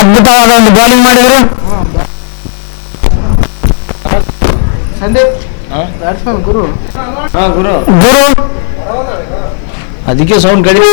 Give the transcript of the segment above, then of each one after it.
ಅದ್ಭುತವಾದ ಒಂದು ಬೌಲಿಂಗ್ ಮಾಡಿದ್ರು ಸಂದೀಪ್ ಗುರು ಗುರು ಗುರು ಅದಕ್ಕೆ ಸೌಂಡ್ ಕಡಿಮೆ.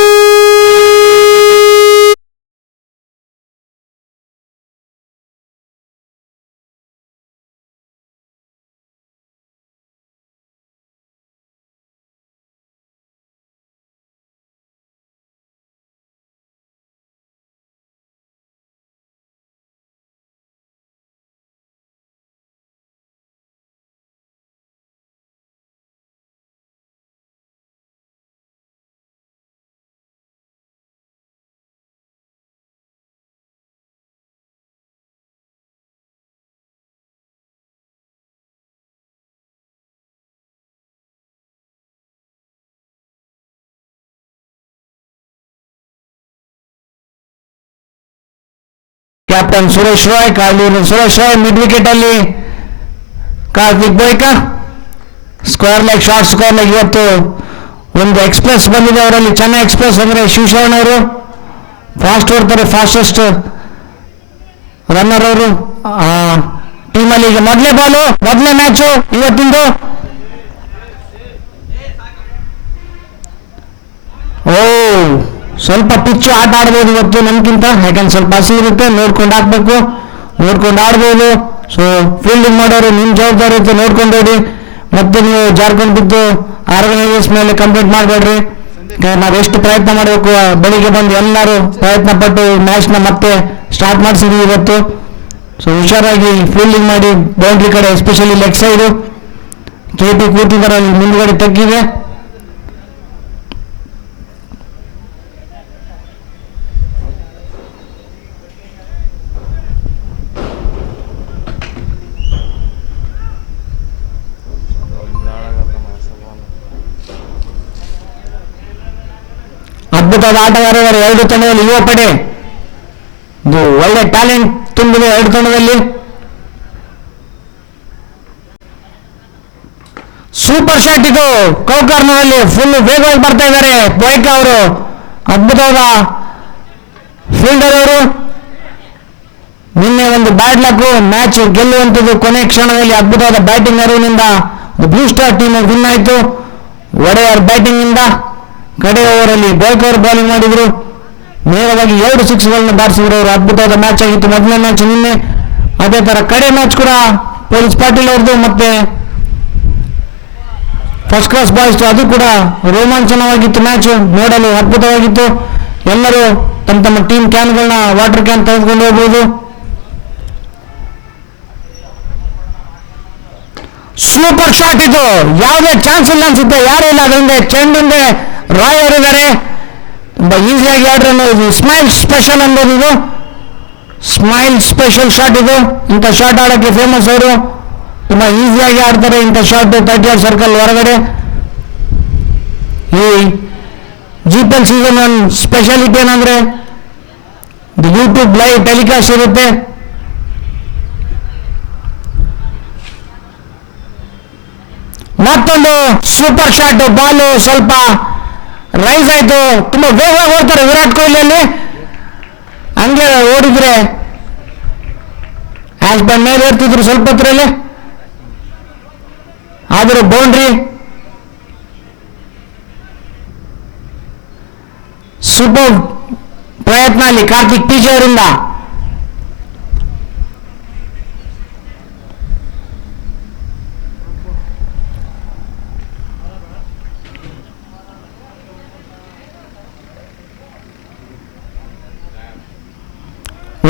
ಕ್ಯಾಪ್ಟನ್ ಸುರೇಶ್ ರಾಯ್, ಕಾಲೂರಿನ ಸುರೇಶ್ ರಾಯ್ ಮಿಡ್ ವಿಕೆಟ್ ಅಲ್ಲಿ ಕಾರ್ತಿಕ್ ಬೋಯ್ಕ. Square leg, short square leg. ಇವತ್ತು ಒಂದು ಎಕ್ಸ್ಪ್ರೆಸ್ ಬಂದಿದೆ ಅವರಲ್ಲಿ, ಚೆನ್ನೈ ಎಕ್ಸ್ಪ್ರೆಸ್ ಅಂದ್ರೆ ಶಿವಶರಣ ಅವರು ಫಾಸ್ಟ್ ಓಡ್ತಾರೆ, ಫಾಸ್ಟೆಸ್ಟ್ ರನ್ನರ್ ಅವರು ಟೀಮಲ್ಲಿ. ಈಗ ಮೊದಲೇ ಬಾಲು, ಮೊದಲನೇ ಮ್ಯಾಚು ಇವತ್ತಿಂದು. ಓ ಸ್ವಲ್ಪ ಪಿಚ್ಚು ಆಟ ಆಡ್ಬೋದು ಇವತ್ತು ನಮ್ಗಿಂತ, ಯಾಕಂದ್ರೆ ಸ್ವಲ್ಪ ಹಸಿ ಇರುತ್ತೆ, ನೋಡ್ಕೊಂಡು ಹಾಕ್ಬೇಕು, ನೋಡ್ಕೊಂಡು ಆಡ್ಬೋದು. ಸೊ ಫೀಲ್ಡಿಂಗ್ ಮಾಡೋರು ನಿಮ್ಮ ಜವಾಬ್ದಾರಿ ಇರುತ್ತೆ, ನೋಡ್ಕೊಂಡು ಓಡಿ. ಮತ್ತೆ ನೀವು ಜಾರ್ಖಂಡ್ ಬಿದ್ದು ಆರ್ಗನೈಸರ್ಸ್ ಮೇಲೆ ಕಂಪ್ಲೇಂಟ್ ಮಾಡಬೇಡ್ರಿ. ನಾವು ಎಷ್ಟು ಪ್ರಯತ್ನ ಮಾಡಬೇಕು, ಬೆಳಿಗ್ಗೆ ಬಂದು ಎಲ್ಲರೂ ಪ್ರಯತ್ನ ಪಟ್ಟು ಮ್ಯಾಚ್ನ ಮತ್ತೆ ಸ್ಟಾರ್ಟ್ ಮಾಡಿಸಿದ್ವಿ ಇವತ್ತು. ಸೊ ಹುಷಾರಾಗಿ ಫೀಲ್ಡಿಂಗ್ ಮಾಡಿ, ಬೌಂಡ್ರಿ ಕಡೆ ಎಸ್ಪೆಷಲಿ ಲೆಗ್ ಸೈಡು KP ಕೂತಿದ್ದಾರೆ, ಅಲ್ಲಿ ಮುಂದ್ಗಡೆ ತಗ್ಗಿದೆ. ಅದ್ಭುತವಾದ ಆಟಗಾರರು ಎರಡು ತಂಡದಲ್ಲಿ, ಯುವ ಪಡೆ ಇದು ಒಳ್ಳೆ ಟ್ಯಾಲೆಂಟ್ ತುಂಬಿದೆ ಎರಡು ತಂಡದಲ್ಲಿ. ಸೂಪರ್ ಶಾಟ್ ಇದು, ಕೌಕಾರ್ನಲ್ಲಿ ಫುಲ್ ವೇಗವಾಗಿ ಬರ್ತಾ ಇದ್ದಾರೆ ಬೋಯ್ಕ ಅವರು. ಅದ್ಭುತವಾದ ಫೀಲ್ಡರ್ ಅವರು. ನಿನ್ನೆ ಒಂದು ಬ್ಯಾಡ್ ಲಕ್, ಮ್ಯಾಚ್ ಗೆಲ್ಲುವಂಥದ್ದು ಕೊನೆ ಕ್ಷಣದಲ್ಲಿ ಅದ್ಭುತವಾದ ಬ್ಯಾಟಿಂಗ್ ನೆರವಿನಿಂದ ಬ್ಲೂ ಸ್ಟಾರ್ ಟೀಮ್ ವಿನ್ ಆಯಿತು. ಒಡೆಯರ್ ಬ್ಯಾಟಿಂಗ್ ಇಂದ ಕಡೆ ಓವರಲ್ಲಿ ಬೋಯ್ಕ ಅವರು ಬೌಲಿಂಗ್ ಮಾಡಿದ್ರು, ನೇರವಾಗಿ 2 ಸಿಕ್ಸ್ಗಳನ್ನು ಬಾರಿಸಿದ್ರು ಅವರು. ಅದ್ಭುತವಾದ ಮ್ಯಾಚ್ ಆಗಿತ್ತು ಮೊದಲನೇ ಮ್ಯಾಚ್ ನಿನ್ನೆ. ಅದೇ ತರ ಕಡೆ ಮ್ಯಾಚ್ ಕೂಡ ಪೊಲೀಸ್ ಪಾಟೀಲ್ ಅವ್ರದ್ದು ಮತ್ತೆ ಫಸ್ಟ್ ಕ್ಲಾಸ್ ಬಾಯ್ಸ್, ಅದು ಕೂಡ ರೋಮಾಂಚನವಾಗಿತ್ತು ಮ್ಯಾಚ್, ನೋಡಲು ಅದ್ಭುತವಾಗಿತ್ತು. ಎಲ್ಲರೂ ತಮ್ಮ ತಮ್ಮ ಟೀಮ್ ಕ್ಯಾನ್ಗಳನ್ನ, ವಾಟರ್ ಕ್ಯಾನ್ ತೆಗೆದುಕೊಂಡು ಹೋಗ್ಬೋದು. ಸೂಪರ್ ಶಾಟ್ ಇದು, ಯಾವುದೇ ಚಾನ್ಸ್ ಇಲ್ಲ ಅನ್ಸುತ್ತೆ, ಯಾರು ಇಲ್ಲ ಅದರಿಂದ. ಚೆಂಡಿಂದೆ ರಾಯ್ ಅವರಿದ್ದಾರೆ, ತುಂಬಾ ಈಸಿಯಾಗಿ ಆಡ್ರೆ ಇದು ಸ್ಮೈಲ್ ಸ್ಪೆಷಲ್ ಅನ್ನೋದು, ಇದು ಸ್ಮೈಲ್ ಸ್ಪೆಷಲ್ ಶಾಟ್ ಇದು. ಇಂಥ ಶಾಟ್ ಆಡೋಕ್ಕೆ ಫೇಮಸ್ ಅವರು, ತುಂಬಾ ಈಸಿಯಾಗಿ ಆಡ್ತಾರೆ ಇಂಥ ಶಾಟ್ 38 ಸರ್ಕಲ್ ಹೊರಗಡೆ. ಈ GPL ಸೀಸನ್ 1 ಸ್ಪೆಷಾಲಿಟಿ ಏನಂದ್ರೆ ಯೂಟ್ಯೂಬ್ ಲೈವ್ ಟೆಲಿಕಾಸ್ಟ್ ಇರುತ್ತೆ. ಮತ್ತೊಂದು ಸೂಪರ್ ಶಾಟ್, ಬಾಲು ಸ್ವಲ್ಪ ರೈಸ್ ಆಯ್ತು, ತುಂಬಾ ವೇಗವಾಗಿ ಓಡ್ತಾರೆ ವಿರಾಟ್ ಕೊಹ್ಲಿ ಅಲ್ಲಿ. ಹಂಗೆ ಓಡಿದ್ರೆ ಆಸ್ ಬ್ಯಾನ್ ಮೇಲೆ ಓಡ್ತಿದ್ರು ಸ್ವಲ್ಪ ಹೊತ್ತರಲ್ಲಿ, ಆದರೂ ಬೌಂಡ್ರಿ. ಸೂಪರ್ ಪ್ರಯತ್ನ ಅಲ್ಲಿ ಕಾರ್ತಿಕ್ PJ ಅವರಿಂದ.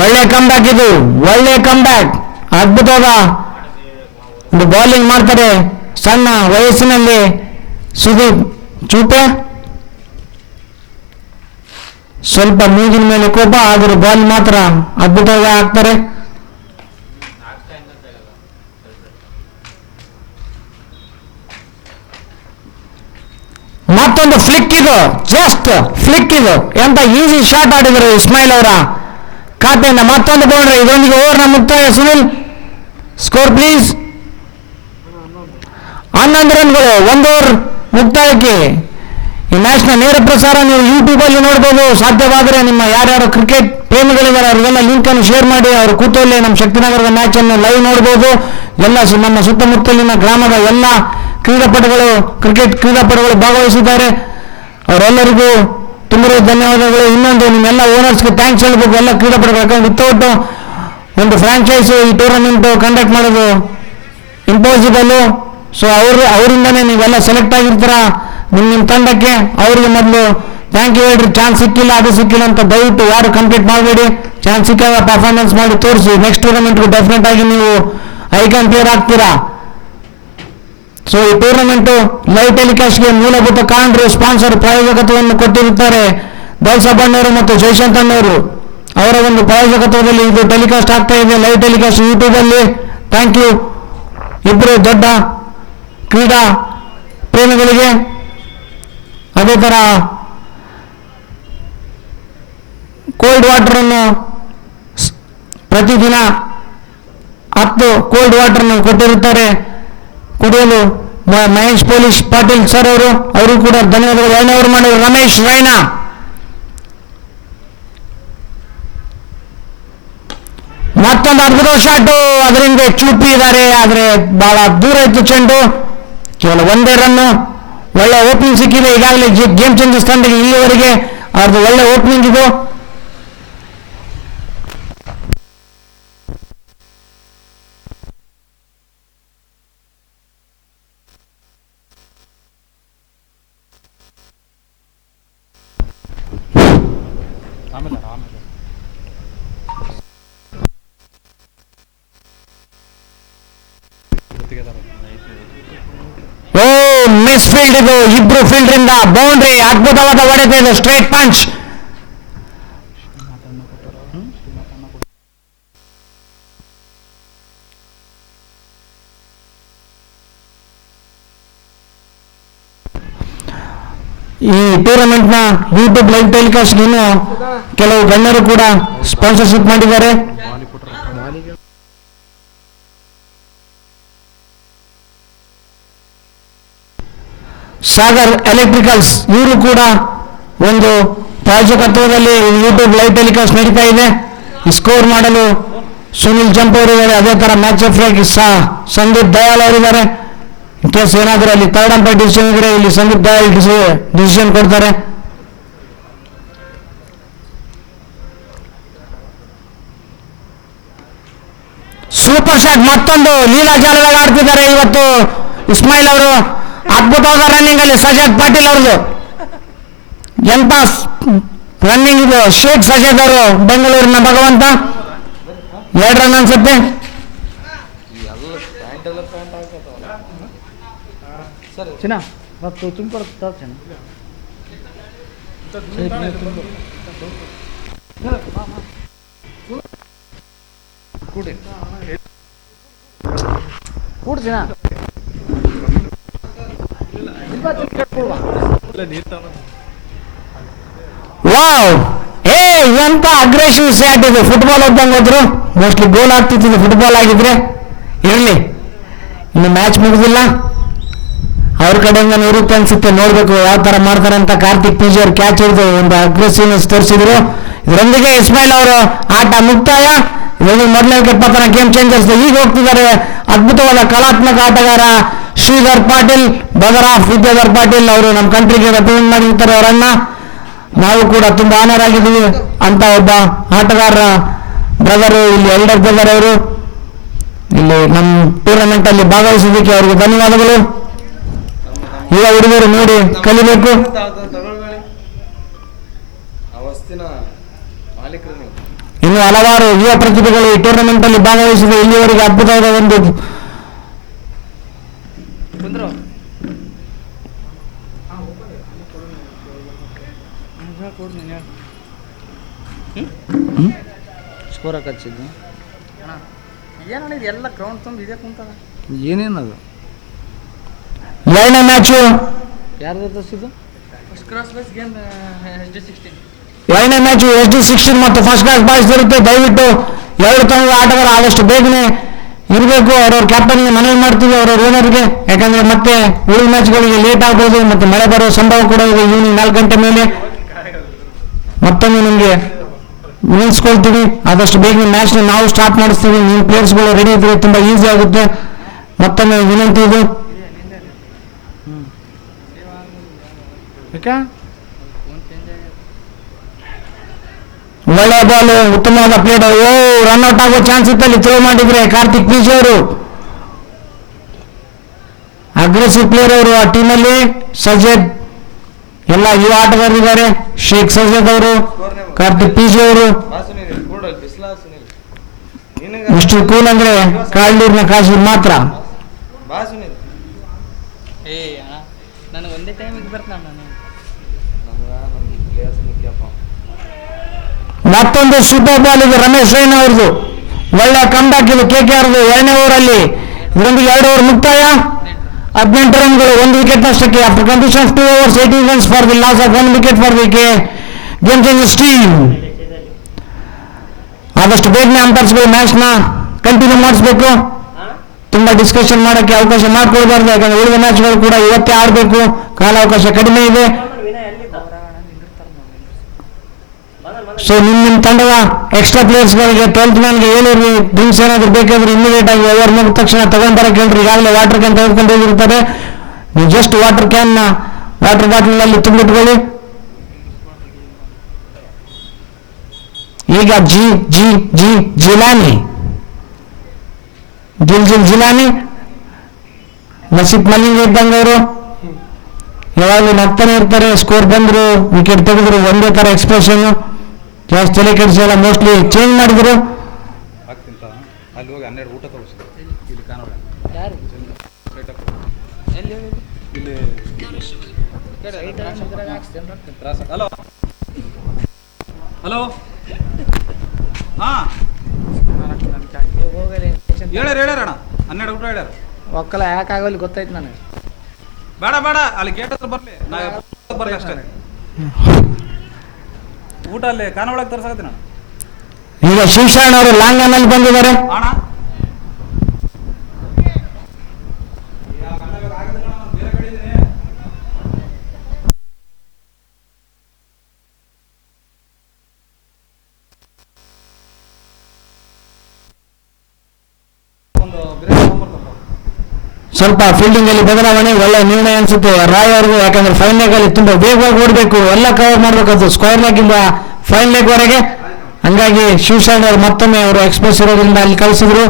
ಒಳ್ಳೆ ಕಮ್ ಬ್ಯಾಕ್ ಇದು, ಒಳ್ಳೆ ಕಮ್ ಬ್ಯಾಕ್. ಅದ್ಭುತವಾದ ಒಂದು ಬೌಲಿಂಗ್ ಮಾಡ್ತಾರೆ ಸಣ್ಣ ವಯಸ್ಸಿನಲ್ಲಿ ಸುದೀಪ್ ಚೂಪೆ. ಸ್ವಲ್ಪ ಮೂಗಿನ ಮೇಲೆ ಕೋಪ, ಆದರೂ ಬಾಲ್ ಮಾತ್ರ ಅದ್ಭುತವಾಗಿ ಹಾಕ್ತಾರೆ. ಮತ್ತೊಂದು ಫ್ಲಿಕ್ ಇದು, ಜಸ್ಟ್ ಫ್ಲಿಕ್ ಇದು. ಎಂತ ಈಸಿ ಶಾಟ್ ಆಡಿದರು ಇಸ್ಮಾಯಿಲ್ ಅವರ ಖಾತೆಯಿಂದ. ಮತ್ತೊಂದು ಬೌಂಡ್ರಿ, ಇದೊಂದಿಗೆ ಓವರ್ನ ಮುಕ್ತಾಯ. Sunil, score please. 11 ರನ್ಗಳು 1 ಓವರ್ ಮುಕ್ತಾಯಕ್ಕೆ. ಈ ಮ್ಯಾಚ್ನ ನೇರ ಪ್ರಸಾರ ನೀವು ಯೂಟ್ಯೂಬಲ್ಲಿ ನೋಡ್ಬೋದು. ಸಾಧ್ಯವಾದರೆ ನಿಮ್ಮ ಯಾರ್ಯಾರು ಕ್ರಿಕೆಟ್ ಪ್ರೇಮಿಗಳಿದ್ದಾರೆ ಅವರಿಗೆಲ್ಲ ಲಿಂಕನ್ನು ಶೇರ್ ಮಾಡಿ, ಅವರು ಕೂತಲ್ಲೇ ನಮ್ಮ ಶಕ್ತಿನಗರದ ಮ್ಯಾಚನ್ನು ಲೈವ್ ನೋಡ್ಬೋದು. ಎಲ್ಲ ನಮ್ಮ ಸುತ್ತಮುತ್ತಲಿನ ಗ್ರಾಮದ ಎಲ್ಲ ಕ್ರೀಡಾಪಟುಗಳು, ಕ್ರಿಕೆಟ್ ಕ್ರೀಡಾಪಟುಗಳು ಭಾಗವಹಿಸಿದ್ದಾರೆ. ಅವರೆಲ್ಲರಿಗೂ ತುಂಬ ಧನ್ಯವಾದಗಳು. ಇನ್ನೊಂದು ನಿಮ್ಮೆಲ್ಲ ಓನರ್ಸ್ಗೆ ಥ್ಯಾಂಕ್ಸ್ ಹೇಳಬೇಕು, ಎಲ್ಲ ಕ್ರೀಡಾಪಟುಗಳು. ಯಾಕಂದ್ರೆ ವಿತೌಟ್ ಒಂದು ಫ್ರಾಂಚೈಸು ಈ ಟೂರ್ನಮೆಂಟು ಕಂಡಕ್ಟ್ ಮಾಡೋದು ಇಂಪಾಸಿಬಲ್ಲು. ಸೊ ಅವರಿಂದನೇ ನೀವೆಲ್ಲ ಸೆಲೆಕ್ಟ್ ಆಗಿರ್ತೀರ ನಿಮ್ಮ ತಂಡಕ್ಕೆ. ಅವರಿಗೆ ಮೊದಲು ಥ್ಯಾಂಕ್ ಯು ಹೇಳ್ರಿ. ಚಾನ್ಸ್ ಸಿಕ್ಕಿಲ್ಲ, ಅದು ಸಿಕ್ಕಿಲ್ಲ ಅಂತ ದಯವಿಟ್ಟು ಯಾರು ಕಂಪ್ಲೀಟ್ ಮಾಡಬೇಡಿ. ಚಾನ್ಸ್ ಸಿಕ್ಕಾಗ ಪರ್ಫಾರ್ಮೆನ್ಸ್ ಮಾಡಿ ತೋರಿಸಿ. ನೆಕ್ಸ್ಟ್ ಟೂರ್ನಮೆಂಟ್ಗೂ ಡೆಫಿನೆಟ್ ಆಗಿ ನೀವು ಐಕಾನ್ ಪ್ಲೇಯರ್ ಆಗ್ತೀರಾ. ಸೊ ಈ ಟೂರ್ನಮೆಂಟು ಲೈವ್ ಟೆಲಿಕಾಸ್ಟ್ಗೆ ಮೂಲಭೂತ ಕಾರಣರು, ಸ್ಪಾನ್ಸರ್, ಪ್ರಾಯೋಜಕತ್ವವನ್ನು ಕೊಟ್ಟಿರುತ್ತಾರೆ ದಲ್ಸಬ್ಬಣ್ಣವರು ಮತ್ತು ಜಯಶಂಕರ್ನವರು. ಅವರ ಒಂದು ಪ್ರಾಯೋಜಕತ್ವದಲ್ಲಿ ಇದು ಟೆಲಿಕಾಸ್ಟ್ ಆಗ್ತಾ ಇದೆ, ಲೈವ್ ಟೆಲಿಕಾಸ್ಟ್ ಯೂಟ್ಯೂಬಲ್ಲಿ. ಥ್ಯಾಂಕ್ ಯು ಇಬ್ಬರು ದೊಡ್ಡ ಕ್ರೀಡಾ ಪ್ರೇಮಿಗಳಿಗೆ. ಅದೇ ಥರ ಕೋಲ್ಡ್ ವಾಟರನ್ನು ಪ್ರತಿದಿನ 10 ಕೋಲ್ಡ್ ವಾಟರ್ನ ಕೊಟ್ಟಿರುತ್ತಾರೆ ಕುಡಿಯಲು. ಮಹೇಶ್ ಪೊಲೀಸ್ ಪಾಟೀಲ್ ಸರ್ ಅವರು ಕೂಡ ಧನ್ಯವಾದಗಳು. ಎರಡನೇವರು ಮಾಡಿದ್ರು ರಮೇಶ್ ರೈನಾ. ಮತ್ತೊಂದು ಅದ್ಭುತ ಶಾಟು, ಅದರಿಂದ ಚೂಪಿ ಇದ್ದಾರೆ, ಆದರೆ ಬಹಳ ದೂರ ಇತ್ತು ಚೆಂಡು. ಕೇವಲ ಒಂದೇ ರನ್ನು. ಒಳ್ಳೆ ಓಪನಿಂಗ್ ಸಿಕ್ಕಿದೆ ಈಗಾಗಲೇ ಗೇಮ್ ಚೇಂಜರ್ಸ್ ತಂಡಕ್ಕೆ. ಇಲ್ಲಿವರೆಗೆ ಅವ್ರದ್ದು ಒಳ್ಳೆ ಓಪನಿಂಗ್ ಇದು. ಮಿಸ್ ಫೀಲ್ಡ್ ಇದು, ಇಬ್ರು ಫೀಲ್ಡ್ರಿಂದ ಬೌಂಡ್ರಿ. ಅದ್ಭುತವಾದ ಹೊಡೆತ ಇದು, ಸ್ಟ್ರೈಟ್ ಪಂಚ್. ಈ ಟೂರ್ನಮೆಂಟ್ನ ಯೂಟ್ಯೂಬ್ ಲೈವ್ ಟೆಲಿಕಾಸ್ಟ್ ಇನ್ನು ಕೆಲವು ಗಣ್ಯರು ಕೂಡ ಸ್ಪಾನ್ಸರ್ಶಿಪ್ ಮಾಡಿದ್ದಾರೆ. ಸಾಗರ್ ಎಲೆಕ್ಟ್ರಿಕಲ್ಸ್ ಇವರು ಕೂಡ ಒಂದು ಪ್ರಾಯೋಜಕತ್ವದಲ್ಲಿ ಯೂಟ್ಯೂಬ್ ಲೈವ್ ಟೆಲಿಕಾಸ್ಟ್ ನಡೀತಾ ಇದೆ. ಸ್ಕೋರ್ ಮಾಡಲು ಸುನಿಲ್ ಜಂಪ್ ಅವರಿದ್ದಾರೆ. ಅದೇ ಥರ ಮ್ಯಾಚ್ ರೆಫ್ರಿಗೆ ಸಂದೀಪ್ ದಯಾಳ್ ಅವರಿದ್ದಾರೆ. ಇನ್ ಕೇಸ್ ಏನಾದರೂ ಅಲ್ಲಿ ಥರ್ಡ್ ಅಂಪೈರ್ ಡಿಸಿಷನ್ ಇದ್ರೆ ಇಲ್ಲಿ ಸಂದೀಪ್ ದಯಾಳ್ ಡಿಸಿಷನ್ ಕೊಡ್ತಾರೆ. ಸೂಪರ್ ಶಾಟ್, ಮತ್ತೊಂದು ಲೀಲಾಜಾಲದಾಗ ಆಡ್ತಿದ್ದಾರೆ ಇವತ್ತು ಇಸ್ಮಾಯಿಲ್ ಅವರು. ಅದ್ಭುತವಾದ ರನ್ನಿಂಗ್ ಅಲ್ಲಿ ಸಜಾದ್ ಪಾಟೀಲ್ ಅವ್ರದ್ದು. ಎಂತ ರನ್ನಿಂಗ್ ಇದು. ಶೇಖ್ ಸಜಾದ್ ಅವರು ಬೆಂಗಳೂರಿನ ಭಗವಂತ. 2 ರನ್ ಅನ್ಸುತ್ತೆ. ವಾವ್, ಎಂತ ಅಗ್ರೆಸಿವ್ ಸ್ಯಾಟ್ ಇದು. ಫುಟ್ಬಾಲ್ ಹೋದಂಗೆ ಹೋದ್ರು. ಮೋಸ್ಟ್ಲಿ ಗೋಲ್ ಆಗ್ತಿತ್ತು ಫುಟ್ಬಾಲ್ ಆಗಿದ್ರೆ. ಇರಲಿ, ಇನ್ನು ಮ್ಯಾಚ್ ಮುಗಿದಿಲ್ಲ. ಅವ್ರ ಕಡೆಯಿಂದ ಇರುತ್ತೆ ಅನ್ಸುತ್ತೆ. ನೋಡ್ಬೇಕು ಯಾವ ತರ ಮಾಡ್ತಾರೆ ಅಂತ. ಕಾರ್ತಿಕ್ ಪಿಜಿ ಅವ್ರು ಕ್ಯಾಚ್ ಹಿಡಿದು ಒಂದು ಅಗ್ರೆಸಿವ್ನೆಸ್ ತೋರಿಸಿದ್ರು. ಇದರೊಂದಿಗೆ ಇಸ್ಮಾಯಿಲ್ ಅವರು ಆಟ ಮುಕ್ತಾಯ. ಇದರಲ್ಲಿ ಮೊದಲನೇ ಪತನ ಗೇಮ್ ಚೇಂಜರ್ಸ್ ಈಗ ಹೋಗ್ತಿದ್ದಾರೆ. ಅದ್ಭುತವಾದ ಕಲಾತ್ಮಕ ಆಟಗಾರ ಶ್ರೀಧರ್ ಪಾಟೀಲ್, ಬ್ರದರ್ ಆಫ್ ವಿದ್ಯಾಧರ್ ಪಾಟೀಲ್ ಅವರು ನಮ್ಮ ಕಂಟ್ರಿಗೆ ರೆಪ್ರೆಸೆಂಟ್ ಮಾಡಿರ್ತಾರೆ. ಅವರನ್ನ ನಾವು ಕೂಡ ತುಂಬಾ ಆನರ್ ಆಗಿದ್ದೀವಿ ಅಂತ ಒಬ್ಬ ಆಟಗಾರರ ಬ್ರದರು, ಇಲ್ಲಿ ಎಲ್ಡರ್ ಬ್ರದರ್ ಅವರು ಇಲ್ಲಿ ನಮ್ಮ ಟೂರ್ನಮೆಂಟ್ ಅಲ್ಲಿ ಭಾಗವಹಿಸಿದ್ದಕ್ಕೆ ಅವರಿಗೆ ಧನ್ಯವಾದಗಳು. ಯುವ ಹುಡುಗರು ನೋಡಿ ಕಲಿಬೇಕು. ಇನ್ನು ಹಲವಾರು ಯುವ ಪ್ರತಿಭೆಗಳು ಈ ಟೂರ್ನಮೆಂಟ್ ಅಲ್ಲಿ ಭಾಗವಹಿಸಿದ ಇಲ್ಲಿವರೆಗೆ ಅದ್ಭುತವಾದ ಒಂದು ಸ್ಕೋರ್ ಹಾಕಿದ್ದು ಎಲ್ಲ ಗ್ರೌಂಡ್ ತುಂಬ ಇದೆ ಕುಂತದ. ಏನೇನದು 2ನೇ ಮ್ಯಾಚು ಯಾರ್ದು ತೋರಿಸಿದ್ದು? Cross byes game SD16. 2ನೇ ಮ್ಯಾಚು SD16 ಮತ್ತು ಫಸ್ಟ್ ಕ್ಲಾಸ್ ಬಾಯ್ಸ್ ಇರುತ್ತೆ. ದಯವಿಟ್ಟು 2 ತಂಡದ ಆಟಗಾರ ಆದಷ್ಟು ಬೇಗನೆ ಇರಬೇಕು. ಅವ್ರವ್ರ ಕ್ಯಾಪ್ಟನ್ಗೆ ಮನವಿ ಮಾಡ್ತೀವಿ, ಅವ್ರವ್ರ ಓನರ್ಗೆ. ಯಾಕಂದ್ರೆ ಮತ್ತೆ ಉಳಿದ ಮ್ಯಾಚ್ಗಳಿಗೆ ಲೇಟ್ ಆಗ್ಬೋದು, ಮತ್ತೆ ಮಳೆ ಬರೋ ಸಂಭವ ಕೂಡ ಇದೆ ಈವ್ನಿಂಗ್ 4 ಗಂಟೆ ಮೇಲೆ. ಮತ್ತೊಮ್ಮೆ ನಿಮಗೆ ನಿಲ್ಲಿಸ್ಕೊಳ್ತೀವಿ, ಆದಷ್ಟು ಬೇಗ ಮ್ಯಾಚ್ನ ನಾವು ಸ್ಟಾರ್ಟ್ ಮಾಡಿಸ್ತೀವಿ. ನಿಮ್ಮ ಪ್ಲೇಯರ್ಸ್ಗಳು ರೆಡಿ ಇದ್ರೆ ತುಂಬ ಈಸಿ ಆಗುತ್ತೆ. ಮತ್ತೊಮ್ಮೆ ವಿನಂತಿ ಇದು. ಒಳ್ಳೆ ಬಾಲ್, ಉತ್ತಮವಾದ ಪ್ಲೇಟ್. ರನ್ಔಟ್ ಆಗೋ ಚಾನ್ಸ್ ಇತ್ತಲ್ಲಿ, ಥ್ರೋ ಮಾಡಿದ್ರೆ ಕಾರ್ತಿಕ್ ಪೀಜಿ ಅವರು. ಅಗ್ರೆಸಿವ್ ಪ್ಲೇಯರ್ ಅವರು ಆ ಟೀಮಲ್ಲಿ. ಸಜೆದ್ ಎಲ್ಲ ಯುವ ಆಟಗಾರರಿದ್ದಾರೆ. ಶೇಖ್ ಸಜೆದ್ ಅವರು, ಕಾರ್ತಿಕ್ ಪೀಜಿ ಅವರು. ಇಷ್ಟು ಕೂಲ್ ಅಂದ್ರೆ ಕಾಳೂರಿನ ಕಾಶಿ ಮಾತ್ರ. ನನಗೆ ಒಂದೇ ಟೈಮಿಗೆ ಬರ್ತಾನೆ ನಾನು. ಮತ್ತೊಂದು ಸೂಪರ್ ಬಾಲ್ ಇದೆ ರಮೇಶ್ ರೈನಾ ಅವ್ರದ್ದು. ಒಳ್ಳೆ ಕಮ್ಬ್ಯಾಕ್ ಇದು KKR 2ನೇ ಓವರಲ್ಲಿ. ಇದರೊಂದಿಗೆ 2 ಓವರ್ ಮುಕ್ತಾಯ. 18 ರನ್ಗಳು, 1 ವಿಕೆಟ್ ನಷ್ಟಕ್ಕೆ. After completion of 2 overs 18 runs for the laws of 1 wicket for the game changers team. ಆದಷ್ಟು ಬೇಗನೆ ಅಂಪೈರ್ಸ್ಗಳು ಮ್ಯಾಚ್ನ ಕಂಟಿನ್ಯೂ ಮಾಡಿಸ್ಬೇಕು. ತುಂಬಾ ಡಿಸ್ಕಷನ್ ಮಾಡೋಕ್ಕೆ ಅವಕಾಶ ಮಾಡಿಕೊಡ್ಬಾರ್ದು. ಯಾಕಂದ್ರೆ ಉಳಿದ ಮ್ಯಾಚ್ಗಳು ಕೂಡ ಇವತ್ತೇ ಆಡಬೇಕು, ಕಾಲಾವಕಾಶ ಕಡಿಮೆ ಇದೆ. ಸೊ ನಿಮ್ಮ ತಂಡದ ಎಕ್ಸ್ಟ್ರಾ ಪ್ಲೇಯರ್ಸ್ಗಳಿಗೆ 12th ಮ್ಯಾನ್ಗೆ ಹೇಳಿರಿ, ಡ್ರಿಂಕ್ಸ್ ಏನಾದ್ರು ಬೇಕಾದ್ರೆ ಇಮಿಡಿಯೇಟ್ ಆಗಿ ಓವರ್ ಮುಗಿದ ತಕ್ಷಣ ತಗೊಂಡ್ಬರಕ್ಕೆ ಹೇಳ್ರಿ. ಈಗಾಗಲೇ ವಾಟರ್ ಕ್ಯಾನ್ ತೆಗೆದುಕೊಂಡು ಹೋಗಿರ್ತಾರೆ. ನೀವು ಜಸ್ಟ್ ವಾಟರ್ ಬಾಟಲ್ನಲ್ಲಿ ತುಂಬಿಟ್ಕೊಳ್ಳಿ. ಈಗ ಜಿಲಾನಿ ಜಿಲಾನಿ ನಸೀಬ್ ಮಲ್ಲಿಂಗ್ ಇದ್ದಂಗೆ ಅವರು ಯಾವಾಗಲೂ ನಗ್ತಾನೆ ಇರ್ತಾರೆ. ಸ್ಕೋರ್ ಬಂದ್ರು, ವಿಕೆಟ್ ತೆಗೆದ್ರು, ಒಂದೇ ತರ ಎಕ್ಸ್ಪ್ರೆಷನ್. ಜಾಸ್ತಿ ತಲೆ ಕೆಡಿಸಲ್ಲ. ಮೋಸ್ಟ್ಲಿ ಚೇಂಜ್ ಮಾಡಿದ್ರು. ಹಲೋ ಹಲೋ ಹಾಂ ಹೇಳ್ಯಾರಣ್ಣ 12 ಊಟ ಹೇಳ್ಯಾರ. ಒಕ್ಕಲ ಯಾಕಾಗಲಿ ಗೊತ್ತಾಯ್ತು ನನಗೆ. ಬೇಡ ಬೇಡ, ಅಲ್ಲಿ ಗೇಟ್ ಹತ್ರ ಬರಲಿ, ನಾ ಬರಲಿ ಅಷ್ಟೇ. ಊಟ ಅಲ್ಲಿ ಕಾನ ಒಳಗೆ ತರ್ಸಾಕತ್ತೀನಿ ನಾನು. ಈಗ ಶಿವಶರಣ ಅವರು ಲಾಂಗ್ ಆನಲ್ಲಿ ಬಂದಿದ್ದಾರೆ. ಅಣ್ಣ ಸ್ವಲ್ಪ ಫೀಲ್ಡಿಂಗ್ ಅಲ್ಲಿ ಬದಲಾವಣೆ, ಒಳ್ಳೆ ನಿರ್ಣಯ ಅನ್ಸುತ್ತೆ ರಾಯ್ ಅವ್ರಿಗೂ. ಯಾಕಂದ್ರೆ ಫೈನ್ ಲೆಗ್ ಅಲ್ಲಿ ತುಂಬಾ ವೇಗವಾಗಿ ಓಡಬೇಕು, ಎಲ್ಲ ಕವರ್ ಮಾಡ್ಬೇಕು ಸ್ಕ್ವೇರ್ ಲೆಗ್ ಇಂದ ಫೈನ್ ಲೆಗ್ ವರೆಗೆ. ಹಂಗಾಗಿ ಶಿವಶರಣ ಅವರು ಮತ್ತೊಮ್ಮೆ ಅವರು ಎಕ್ಸ್ಪ್ರೆಸ್ ಇರೋದ್ರಿಂದ ಅಲ್ಲಿ ಕಳಿಸಿದ್ರು.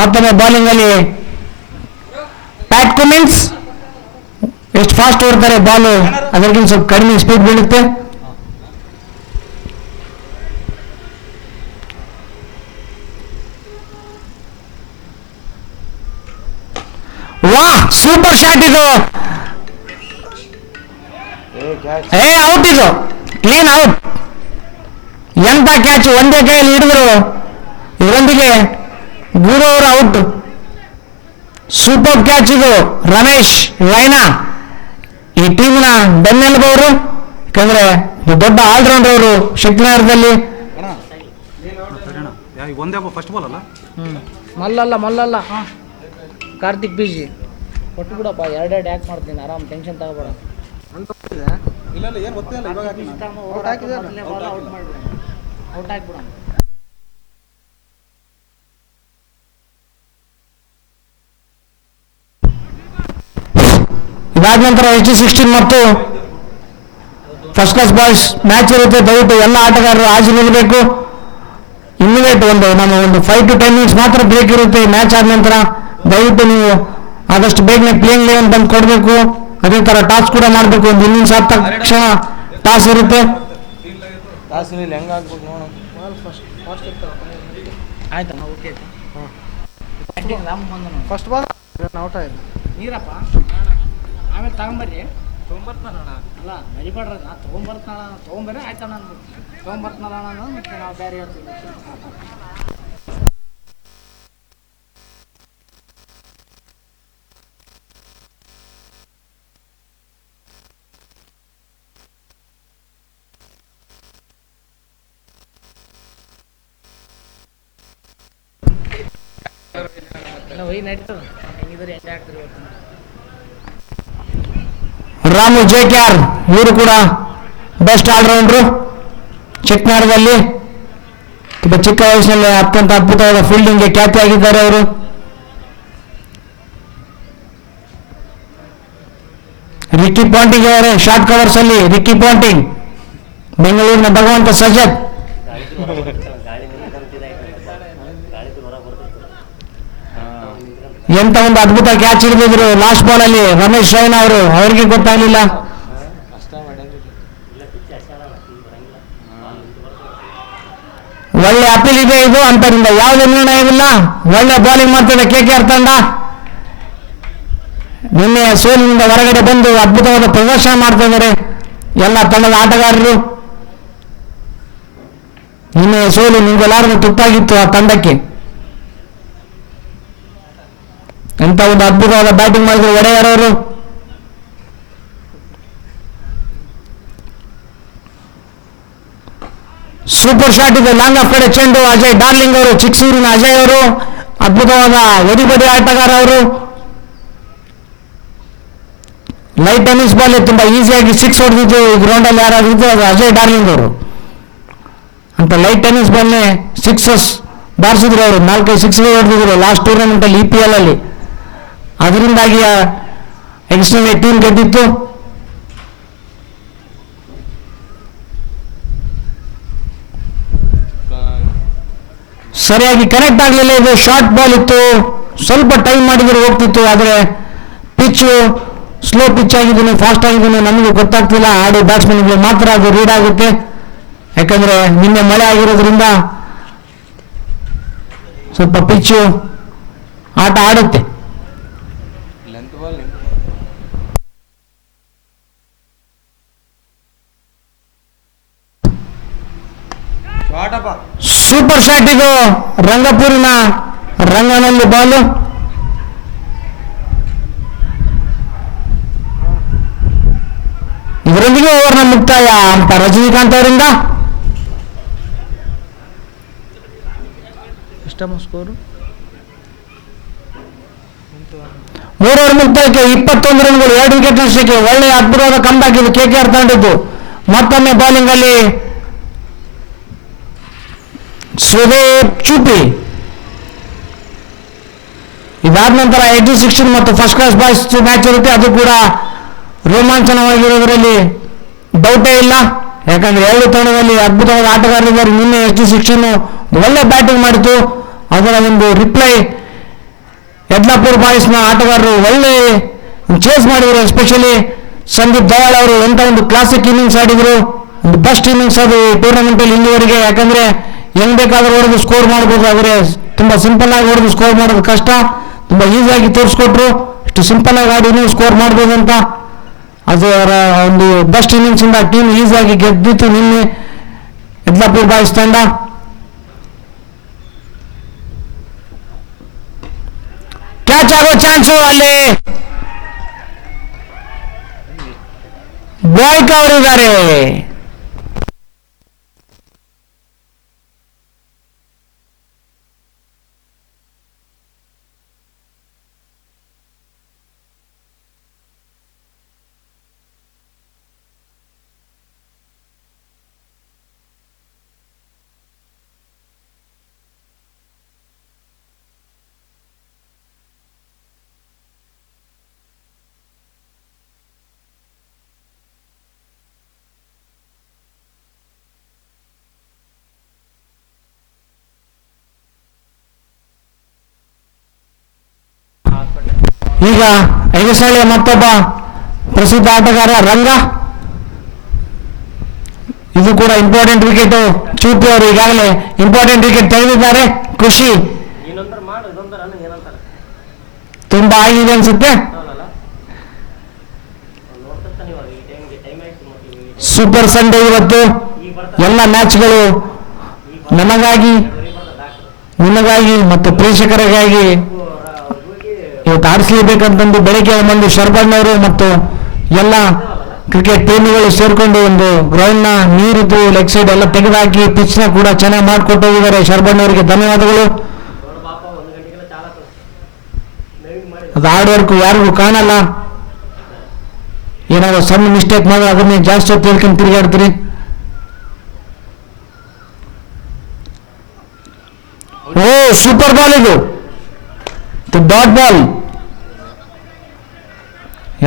ಮತ್ತೊಮ್ಮೆ ಬೌಲಿಂಗ್ ಅಲ್ಲಿ ಪ್ಯಾಟ್ ಕುಮಿನ್ಸ್ ಎಷ್ಟು ಫಾಸ್ಟ್ ಓಡ್ತಾರೆ ಬಾಲು, ಅದಕ್ಕಿಂತ ಸ್ವಲ್ಪ ಕಡಿಮೆ ಸ್ಪೀಡ್ ಬೀಳುತ್ತೆ. ವಾಹ್, ಸೂಪರ್ ಶಾಟ್ ಇದು. ಔಟ್ ಇದು, ಕ್ಲೀನ್ ಔಟ್. ಎಂತ ಕ್ಯಾಚ್, ಒಂದೇ ಕೈಯಲ್ಲಿ ಹಿಡಿದ್ರು. ಇದರೊಂದಿಗೆ ಗುರು ಅವರು ಔಟ್. ಸೂಪರ್ ಕ್ಯಾಚ್ ಇದು. ರಮೇಶ್ ರೈನಾ ಈ ಟೀಮಿನ ಬೆನ್ನೆಲುಬವರು. ಯಾಕಂದ್ರೆ ದೊಡ್ಡ ಆಲ್ರೌಂಡರ್ ಅವರು ಶಕ್ತಿನಗರದಲ್ಲಿ. ಒಂದೇ ಫಸ್ಟ್ ಬಾಲ್ ಅಲ್ಲ, ಮಲ್ಲಲ್ಲ ಕಾರ್ತಿಕ್ ಪೀಜಿ ಕೊಟ್ಟು ಬಿಡಪ್ಪ. 2 ಯಾಕೆ ಮಾಡ್ತೀನಿ, ಆರಾಮ್ ಟೆನ್ಷನ್ ತಗೋಬೇಡ. ಇಲ್ಲ ಏನು ಗೊತ್ತೇ ಇಲ್ಲ, ಇವಾಗ ಔಟ್ ಹಾಕ್ಬಿಡ. ಇದಾದ ನಂತರ SG16 ಮತ್ತು ಫಸ್ಟ್ ಕ್ಲಾಸ್ ಬಾಯ್ಸ್ ಮ್ಯಾಚ್ ಇರುತ್ತೆ. ದಯವಿಟ್ಟು ಎಲ್ಲ ಆಟಗಾರರು ಹಾಜರಿರಬೇಕು. ಇಮಿಡಿಯೇಟ್ ನಮ್ಮ ಒಂದು 5 to 10 minutes ಮಾತ್ರ ಬ್ರೇಕ್ ಇರುತ್ತೆ ಮ್ಯಾಚ್ ಆದ ನಂತರ. ದಯವಿಟ್ಟು ನೀವು ಆದಷ್ಟು ಬೇಗನೆ ಪ್ಲೇಯಿಂಗ್ 11 ಬಂದು ಕೊಡಬೇಕು. ಅದೇ ತರ ಟಾಸ್ ಕೂಡ ಮಾಡಬೇಕು. ಒಂದು ಇನ್ನಿಂಗ್ಸ್ ಆದ ತಕ್ಷಣ ಟಾಸ್ ಇರುತ್ತೆ. ಆಯ್ತಣ್ಣ, ಓಕೆ. ಫಸ್ಟ್ ಬಾಲ್ ಔಟ್ ಆಯ್ತು. ನೀರಪ್ಪ ಆಮೇಲೆ ತಗೊಂಬರ್ರಿ. ತೊಗೊಂಬರ್ತಾನಣ್ಣ, ಅಲ್ಲ ಮರಿಬೇಡ್ರಿ. ನಾ ತೊಗೊಂಬರ್ರಿ ಆಯ್ತಣ್ಣ. ತೊಗೊಂಬರ್ತಾನಲ್ಲ ನಾನು, ಮತ್ತೆ ನಾವು ಬೇರೆ ಹೇಳ್ತೀವಿ. ಹೋಗಿ ನಡೀತದೆ ಹೆಂಗಿದ್ರೆ ಎಂಟೆ ಆಗ್ತದೆ ಇವತ್ತು. ರಾಮು JKR ಇವರು ಕೂಡ ಬೆಸ್ಟ್ ಆಲ್ರೌಂಡ್ರು ಚಿಕ್ಕನಾಡದಲ್ಲಿ. ತುಂಬ ಚಿಕ್ಕ ವಯಸ್ಸಿನಲ್ಲಿ ಅತ್ಯಂತ ಅದ್ಭುತವಾದ ಫೀಲ್ಡಿಂಗ್ಗೆ ಖ್ಯಾತಿಯಾಗಿದ್ದಾರೆ ಅವರು. ರಿಕ್ಕಿ ಪಾಂಟಿಂಗ್ ಅವರೇ ಶಾರ್ಟ್ ಕವರ್ಸ್ ಅಲ್ಲಿ. ರಿಕ್ಕಿ ಪಾಂಟಿಂಗ್ ಬೆಂಗಳೂರಿನ ಭಗವಂತ ಸಜತ್. ಎಂತ ಒಂದು ಅದ್ಭುತ ಕ್ಯಾಚ್ ಹಿಡಿದಿದ್ರು ಲಾಸ್ಟ್ ಬಾಲ್ ಅಲ್ಲಿ ರಮೇಶ್ ರೈನಾ ಅವರು. ಅವರಿಗೆ ಗೊತ್ತಾಗ್ಲಿಲ್ಲ. ಒಳ್ಳೆ ಅಪೀಲ್ ಇದೆ ಇದು ಅಂತರಿಂದ ಯಾವುದೇ ನಿರ್ಣಯವಿಲ್ಲ. ಒಳ್ಳೆ ಬೌಲಿಂಗ್ ಮಾಡ್ತದೆ KKR ತಂಡ. ನಿನ್ನೆ ಸೋಲಿನಿಂದ ಹೊರಗಡೆ ಬಂದು ಅದ್ಭುತವಾದ ಪ್ರದರ್ಶನ ಮಾಡ್ತಾ ಇದ್ದಾರೆ ಎಲ್ಲ ತಂಡದ ಆಟಗಾರರು. ನಿನ್ನೆ ಸೋಲು ನಿಂಗೆಲ್ಲಾರು ತುತ್ತಾಗಿತ್ತು ಆ ತಂಡಕ್ಕೆ. ಎಂತ ಒಂದು ಅದ್ಭುತವಾದ ಬ್ಯಾಟಿಂಗ್ ಮಾಡಿದ್ರು ಒಡೆಯರ್ ಅವರು. ಸೂಪರ್ ಶಾಟ್ ಇದೆ ಲಾಂಗ್ ಆಫ್ ಕಡೆ ಚೆಂಡು. ಅಜಯ್ ಡಾರ್ಲಿಂಗ್ ಅವರು, ಚಿಕ್ಕಸೂರಿನ ಅಜಯ್ ಅವರು ಅದ್ಭುತವಾದ ಒದಿಬದಿ ಆಟಗಾರ ಅವರು. ಲೈಟ್ ಟೆನ್ನಿಸ್ ಬಾಲ್ ತುಂಬಾ ಈಸಿಯಾಗಿ 6 ಹೊಡೆದಿದ್ದು ಈ ಗ್ರೌಂಡ್ ಅಲ್ಲಿ ಯಾರಾದ್ರೂ ಇದ್ದು ಅದು ಅಜಯ್ ಡಾರ್ಲಿಂಗ್ ಅವರು. ಅಂತ ಲೈಟ್ ಟೆನ್ನಿಸ್ ಬಾಲ್ನೇ 6 ಬಾರಿಸಿದ್ರು ಅವರು. 4 6 ಹೊಡೆದಿದ್ರು ಲಾಸ್ಟ್ ಟೂರ್ನಮೆಂಟ್ ಅಲ್ಲಿ EPL ಅಲ್ಲಿ. ಅದರಿಂದಾಗಿ ಎಕ್ಸ್ಟರ್ನಲ್ ಟೀಮ್ ಗೆದ್ದಿತ್ತು. ಸರಿಯಾಗಿ ಕನೆಕ್ಟ್ ಆಗಲಿಲ್ಲ. ಇದು ಶಾರ್ಟ್ ಬಾಲ್ ಇತ್ತು, ಸ್ವಲ್ಪ ಟೈಮ್ ಮಾಡಿದ್ರೆ ಹೋಗ್ತಿತ್ತು. ಆದರೆ ಪಿಚ್ಚು ಸ್ಲೋ ಪಿಚ್ ಆಗಿದ್ದೀನಿ, ಫಾಸ್ಟ್ ಆಗಿದ್ದೀನಿ ನಮಗೂ ಗೊತ್ತಾಗ್ತಿಲ್ಲ. ಆಡಿ ಬ್ಯಾಟ್ಸ್ಮನ್ಗೆ ಮಾತ್ರ ಅದು ರೀಡ್ ಆಗುತ್ತೆ. ಯಾಕಂದ್ರೆ ನಿನ್ನೆ ಮಳೆ ಆಗಿರೋದ್ರಿಂದ ಸ್ವಲ್ಪ ಪಿಚ್ಚು ಆಟ ಆಡುತ್ತೆ. ಸೂಪರ್ ಶಾಟ್ ಇದು ರಂಗಪುರಿನ ರಂಗನಲ್ಲಿ ಬಾಲು. ಇದರೊಂದಿಗೆ ಓವರ್ನ ಮುಕ್ತಾಯ ಅಂತ ರಜನಿಕಾಂತ್ ಅವರಿಂದ. ಎಷ್ಟಮ್ಮ ಸ್ಕೋರು? 3 ಓವರ್ ಮುಕ್ತಾಯಕ್ಕೆ 21 ರನ್ಗಳು, 2 ವಿಕೆಟ್ ನಷ್ಟಕ್ಕೆ. ಒಳ್ಳೆಯ ಅದ್ಭುತವಾದ ಕಂಬ್ಯಾಕ್ ಇದು KKR ತಂಡದ್ದು. ಮತ್ತೊಮ್ಮೆ ಬೌಲಿಂಗ್ ಅಲ್ಲಿ ಸುದೇವ್ ಚೂಪಿ. ಇದಾದ ನಂತರ 80-16 ಮತ್ತು ಫಸ್ಟ್ ಕ್ಲಾಸ್ ಬಾಯ್ಸ್ ಮ್ಯಾಚ್ ಇರುತ್ತೆ. ಅದು ಕೂಡ ರೋಮಾಂಚನವಾಗಿರೋದ್ರಲ್ಲಿ ಡೌಟೇ ಇಲ್ಲ. ಯಾಕಂದ್ರೆ 2 ತಂಡದಲ್ಲಿ ಅದ್ಭುತವಾದ ಆಟಗಾರರಿದ್ದಾರೆ. ನಿನ್ನೆ 80-16 ಒಳ್ಳೆ ಬ್ಯಾಟಿಂಗ್ ಮಾಡಿತು. ಅದರ ಒಂದು ರಿಪ್ಲೈ ಯದ್ಲಾಪುರ್ ಬಾಯ್ಸ್ನ ಆಟಗಾರರು ಒಳ್ಳೆ ಚೇಸ್ ಮಾಡಿದ್ರು. ಎಸ್ಪೆಷಲಿ ಸಂದೀಪ್ ದಯಾಳ್ ಅವರು ಎಂತ ಒಂದು ಕ್ಲಾಸಿಕ್ ಇನ್ನಿಂಗ್ಸ್ ಆಡಿದ್ರು. ಒಂದು ಬೆಸ್ಟ್ ಇನ್ನಿಂಗ್ಸ್ ಅದು ಟೂರ್ನಮೆಂಟ್ ಅಲ್ಲಿ ಇಲ್ಲಿವರೆಗೆ. ಯಾಕಂದ್ರೆ ಹೆಂಗ್ ಬೇಕಾದ್ರೂ ಹೊಡೆದು ಸ್ಕೋರ್ ಮಾಡ್ಬೋದು. ಆದರೆ ತುಂಬಾ ಸಿಂಪಲ್ ಆಗಿ ಹೊಡೆದು ಸ್ಕೋರ್ ಮಾಡೋದು ಕಷ್ಟ. ತುಂಬಾ ಈಸಿಯಾಗಿ ತೋರಿಸ್ಕೊಟ್ರು ಇಷ್ಟು ಸಿಂಪಲ್ ಆಗಿ ಆಡಿ ನೀವು ಸ್ಕೋರ್ ಮಾಡ್ಬೋದು ಅಂತ. ಅದರ ಒಂದು ಬೆಸ್ಟ್ ಇನ್ನಿಂಗ್ಸ್ ಇಂದ ಟೀಮ್ ಈಸಿಯಾಗಿ ಗೆದ್ದಿತ್ತು ನಿನ್ನೆ ಯದ್ಲಾಪುರ್ ಬಾಯ್ಸ್ ತಂಡ. ಕ್ಯಾಚ್ ಆಗೋ ಚಾನ್ಸು ಅಲ್ಲಿ ಬಾಯ್ಕ ಅವರಿದ್ದಾರೆ. ಈಗ ಎಗಸಳ್ಳಿಯ ಮತ್ತೊಬ್ಬ ಪ್ರಸಿದ್ಧ ಆಟಗಾರ ರಂಗ. ಇದು ಕೂಡ ಇಂಪಾರ್ಟೆಂಟ್ ವಿಕೆಟ್. ಚೂಪಿ ಅವರು ಈಗಾಗಲೇ ಇಂಪಾರ್ಟೆಂಟ್ ವಿಕೆಟ್ ತೆಗೆದಿದ್ದಾರೆ. ಖುಷಿ ತುಂಬಾ ಆಗಿದೆ ಅನ್ಸುತ್ತೆ. ಸೂಪರ್ ಸಂಡೇ ಇವತ್ತು. ಎಲ್ಲ ಮ್ಯಾಚ್ಗಳು ನಮಗಾಗಿ, ನಿಮಗಾಗಿ ಮತ್ತು ಪ್ರೇಕ್ಷಕರಿಗಾಗಿ ಇವತ್ತು ಆಡಿಸಲೇಬೇಕಂತಂದು ಬೆಳಗ್ಗೆ ಮಂದಿ ಶರ್ಬಣ್ಣವರು ಮತ್ತು ಎಲ್ಲ ಕ್ರಿಕೆಟ್ ಪ್ರೇಮಿಗಳು ಸೇರ್ಕೊಂಡು ಒಂದು ಗ್ರೌಂಡ್ ನ ನೀರಿದ್ದು ಲೆಗ್ ಸೈಡ್ ಎಲ್ಲ ತೆಗೆದುಹಾಕಿ ಪಿಚ್ ನ ಕೂಡ ಚೆನ್ನಾಗಿ ಮಾಡಿಕೊಟ್ಟು ಹೋಗಿದ್ದಾರೆ. ಶರ್ಬಣ್ಣವರಿಗೆ ಧನ್ಯವಾದಗಳು. ಅದು ಹಾರ್ಡ್ ವರ್ಕ್ ಯಾರಿಗೂ ಕಾಣಲ್ಲ. ಏನಾದ್ರು ಸಣ್ಣ ಮಿಸ್ಟೇಕ್ ಮಾಡಿದ್ರೆ ಅದನ್ನೇ ಜಾಸ್ತಿ ಹೊತ್ತು ಹೇಳ್ಕೊಂಡು ತಿರುಗಾಡ್ತೀರಿ. ಓ ಸೂಪರ್ ಬಾಲ್ ಇದು, ಡಾಟ್ ಬಾಲ್.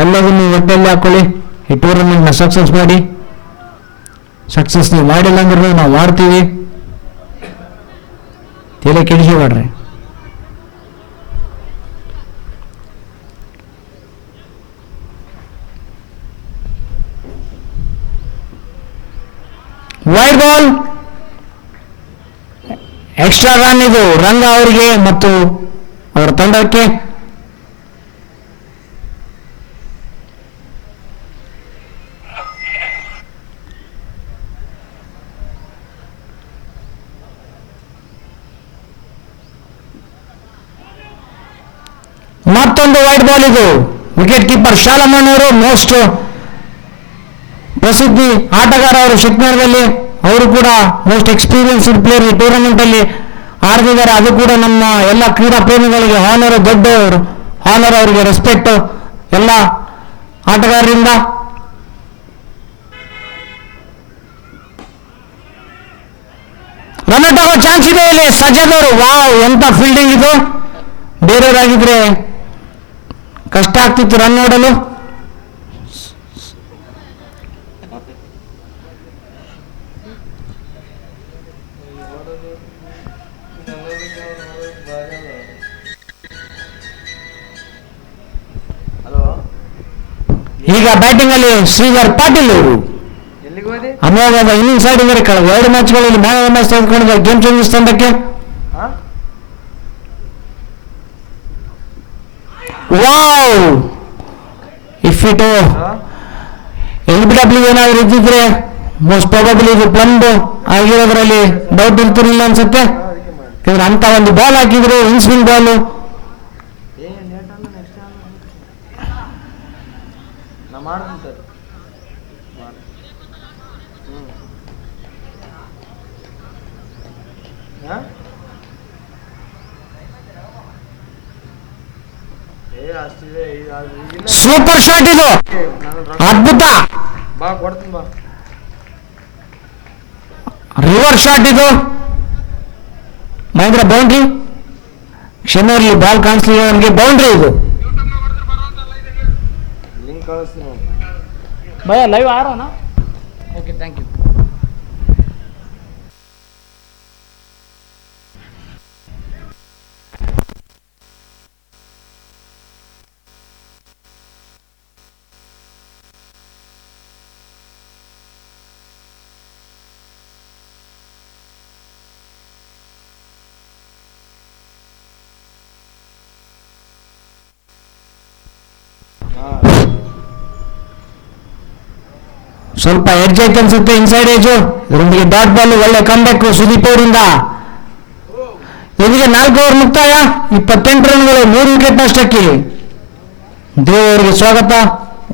ಎಲ್ಲದನ್ನು ಹೊಟ್ಟೆಯಲ್ಲಿ ಹಾಕೊಳ್ಳಿ, ಈ ಟೂರ್ನಮೆಂಟ್ನ ಸಕ್ಸಸ್ ಮಾಡಿ. ಸಕ್ಸಸ್ ನೀವು ಮಾಡಿಲ್ಲ ಅಂದ್ರೆ ನಾವು ಮಾಡ್ತೀವಿ, ತಲೆ ಕೆಡಿಸಿಬೇಡ್ರಿ. ವೈಡ್ ಬಾಲ್, ಎಕ್ಸ್ಟ್ರಾ ರನ್ ಇದು ರಂಗ ಅವರಿಗೆ ಮತ್ತು ಅವರ ತಂಡಕ್ಕೆ. ಮತ್ತೊಂದು ವೈಡ್ ಬಾಲ್ ಇದು. ವಿಕೆಟ್ ಕೀಪರ್ ಶಾಲಮನ್ ಅವರು ಮೋಸ್ಟ್ ಪ್ರಸಿದ್ಧಿ ಆಟಗಾರ ಅವರು ಶಿಕ್ನಗರದಲ್ಲಿ. ಅವರು ಕೂಡ ಮೋಸ್ಟ್ ಎಕ್ಸ್ಪೀರಿಯನ್ಸ್ಡ್ ಪ್ಲೇಯರ್ ಈ ಟೂರ್ನಮೆಂಟ್ ಅಲ್ಲಿ ಆಡ್ತಿದ್ದಾರೆ. ಅದು ಕೂಡ ನಮ್ಮ ಎಲ್ಲ ಕ್ರೀಡಾ ಪ್ರೇಮಿಗಳಿಗೆ ಹಾನರ್, ದೊಡ್ಡವರು ಹಾನರ್, ಅವರಿಗೆ ರೆಸ್ಪೆಕ್ಟ್ ಎಲ್ಲ ಆಟಗಾರರಿಂದ. ರನ್ ಔಟ್ ಆಗೋ ಚಾನ್ಸ್ ಇದೆ ಇಲ್ಲಿ. ಸಜ್ಜದ್ ಅವರು, ವಾವ್ ಎಂತ ಫೀಲ್ಡಿಂಗ್ ಇದು. ಬೇರೆಯವರಾಗಿದ್ರೆ ಕಷ್ಟ ಆಗ್ತಿತ್ತು ರನ್ ನೋಡಲು. ಈಗ ಬ್ಯಾಟಿಂಗ್ ಅಲ್ಲಿ ಶ್ರೀಧರ್ ಪಾಟೀಲ್ ಅವರು ಅಮೋಘವಾದ ಇನ್ನಿಂಗ್ಸ್ ಆಡಿದರೆ. ಕಳೆದ 2 ಮ್ಯಾಚ್ಗಳಲ್ಲಿ ಮ್ಯಾನ್ ಆಫ್ ದ ಮ್ಯಾಚ್ ತೆಗೆದುಕೊಂಡಿದ್ದಾರೆ ಗೇಮ್ ಚೇಂಜರ್ಸ್ ತಂಡಕ್ಕೆ. ವಾವ್, ಇಫ್ ಇಟ್ LBW ಏನಾದ್ರು ಇದ್ದಿದ್ರೆ ಮೋಸ್ಟ್ ಪ್ರಾಬಬ್ಲಿ ಇದು ಪ್ಲಂಬ್ ಆಗಿರೋದ್ರಲ್ಲಿ ಡೌಟ್ ಇರ್ತಿರ್ಲಿಲ್ಲ ಅನ್ಸುತ್ತೆ. ಇವ್ರು ಅಂತ ಒಂದು ಬಾಲ್ ಹಾಕಿದ್ರು, ಇನ್ ಸ್ವಿಂಗ್ ಬಾಲ್. ಸೂಪರ್ ಶಾಟ್ ಇದು, ಅದ್ಭುತ ರಿವರ್ಸ್ ಶಾಟ್ ಇದು. ಮಹೇಂದ್ರ ಬೌಂಡ್ರಿ, ಕ್ಷಮೆ ಇರಲಿ ಬಾಲ್ ಕಾಣಿಸ್ಲಿಲ್ಲ ನಮಗೆ. ಬೌಂಡ್ರಿ ಇದು. ಭಯ ಲೈವ್ ಆರೋನಾ? Okay, thank you. ಸ್ವಲ್ಪ ಎಡ್ಜ್ ಐತೆ ಅನ್ಸುತ್ತೆ, ಇನ್ಸೈಡ್ ಏಜು. ಇದರೊಂದಿಗೆ ಡಾಟ್ ಬಾಲ್, ಒಳ್ಳೆ ಕಂಬ್ಯಾಕ್ ಸುದೀಪ್ ಅವರಿಂದ. ಇದೀಗ 4 ಓವರ್ ಮುಕ್ತಾಯ, 28 ರನ್ಗಳು, 3 ವಿಕೆಟ್ ನಷ್ಟಕ್ಕೆ. ದೇವ್ ಅವರಿಗೆ ಸ್ವಾಗತ.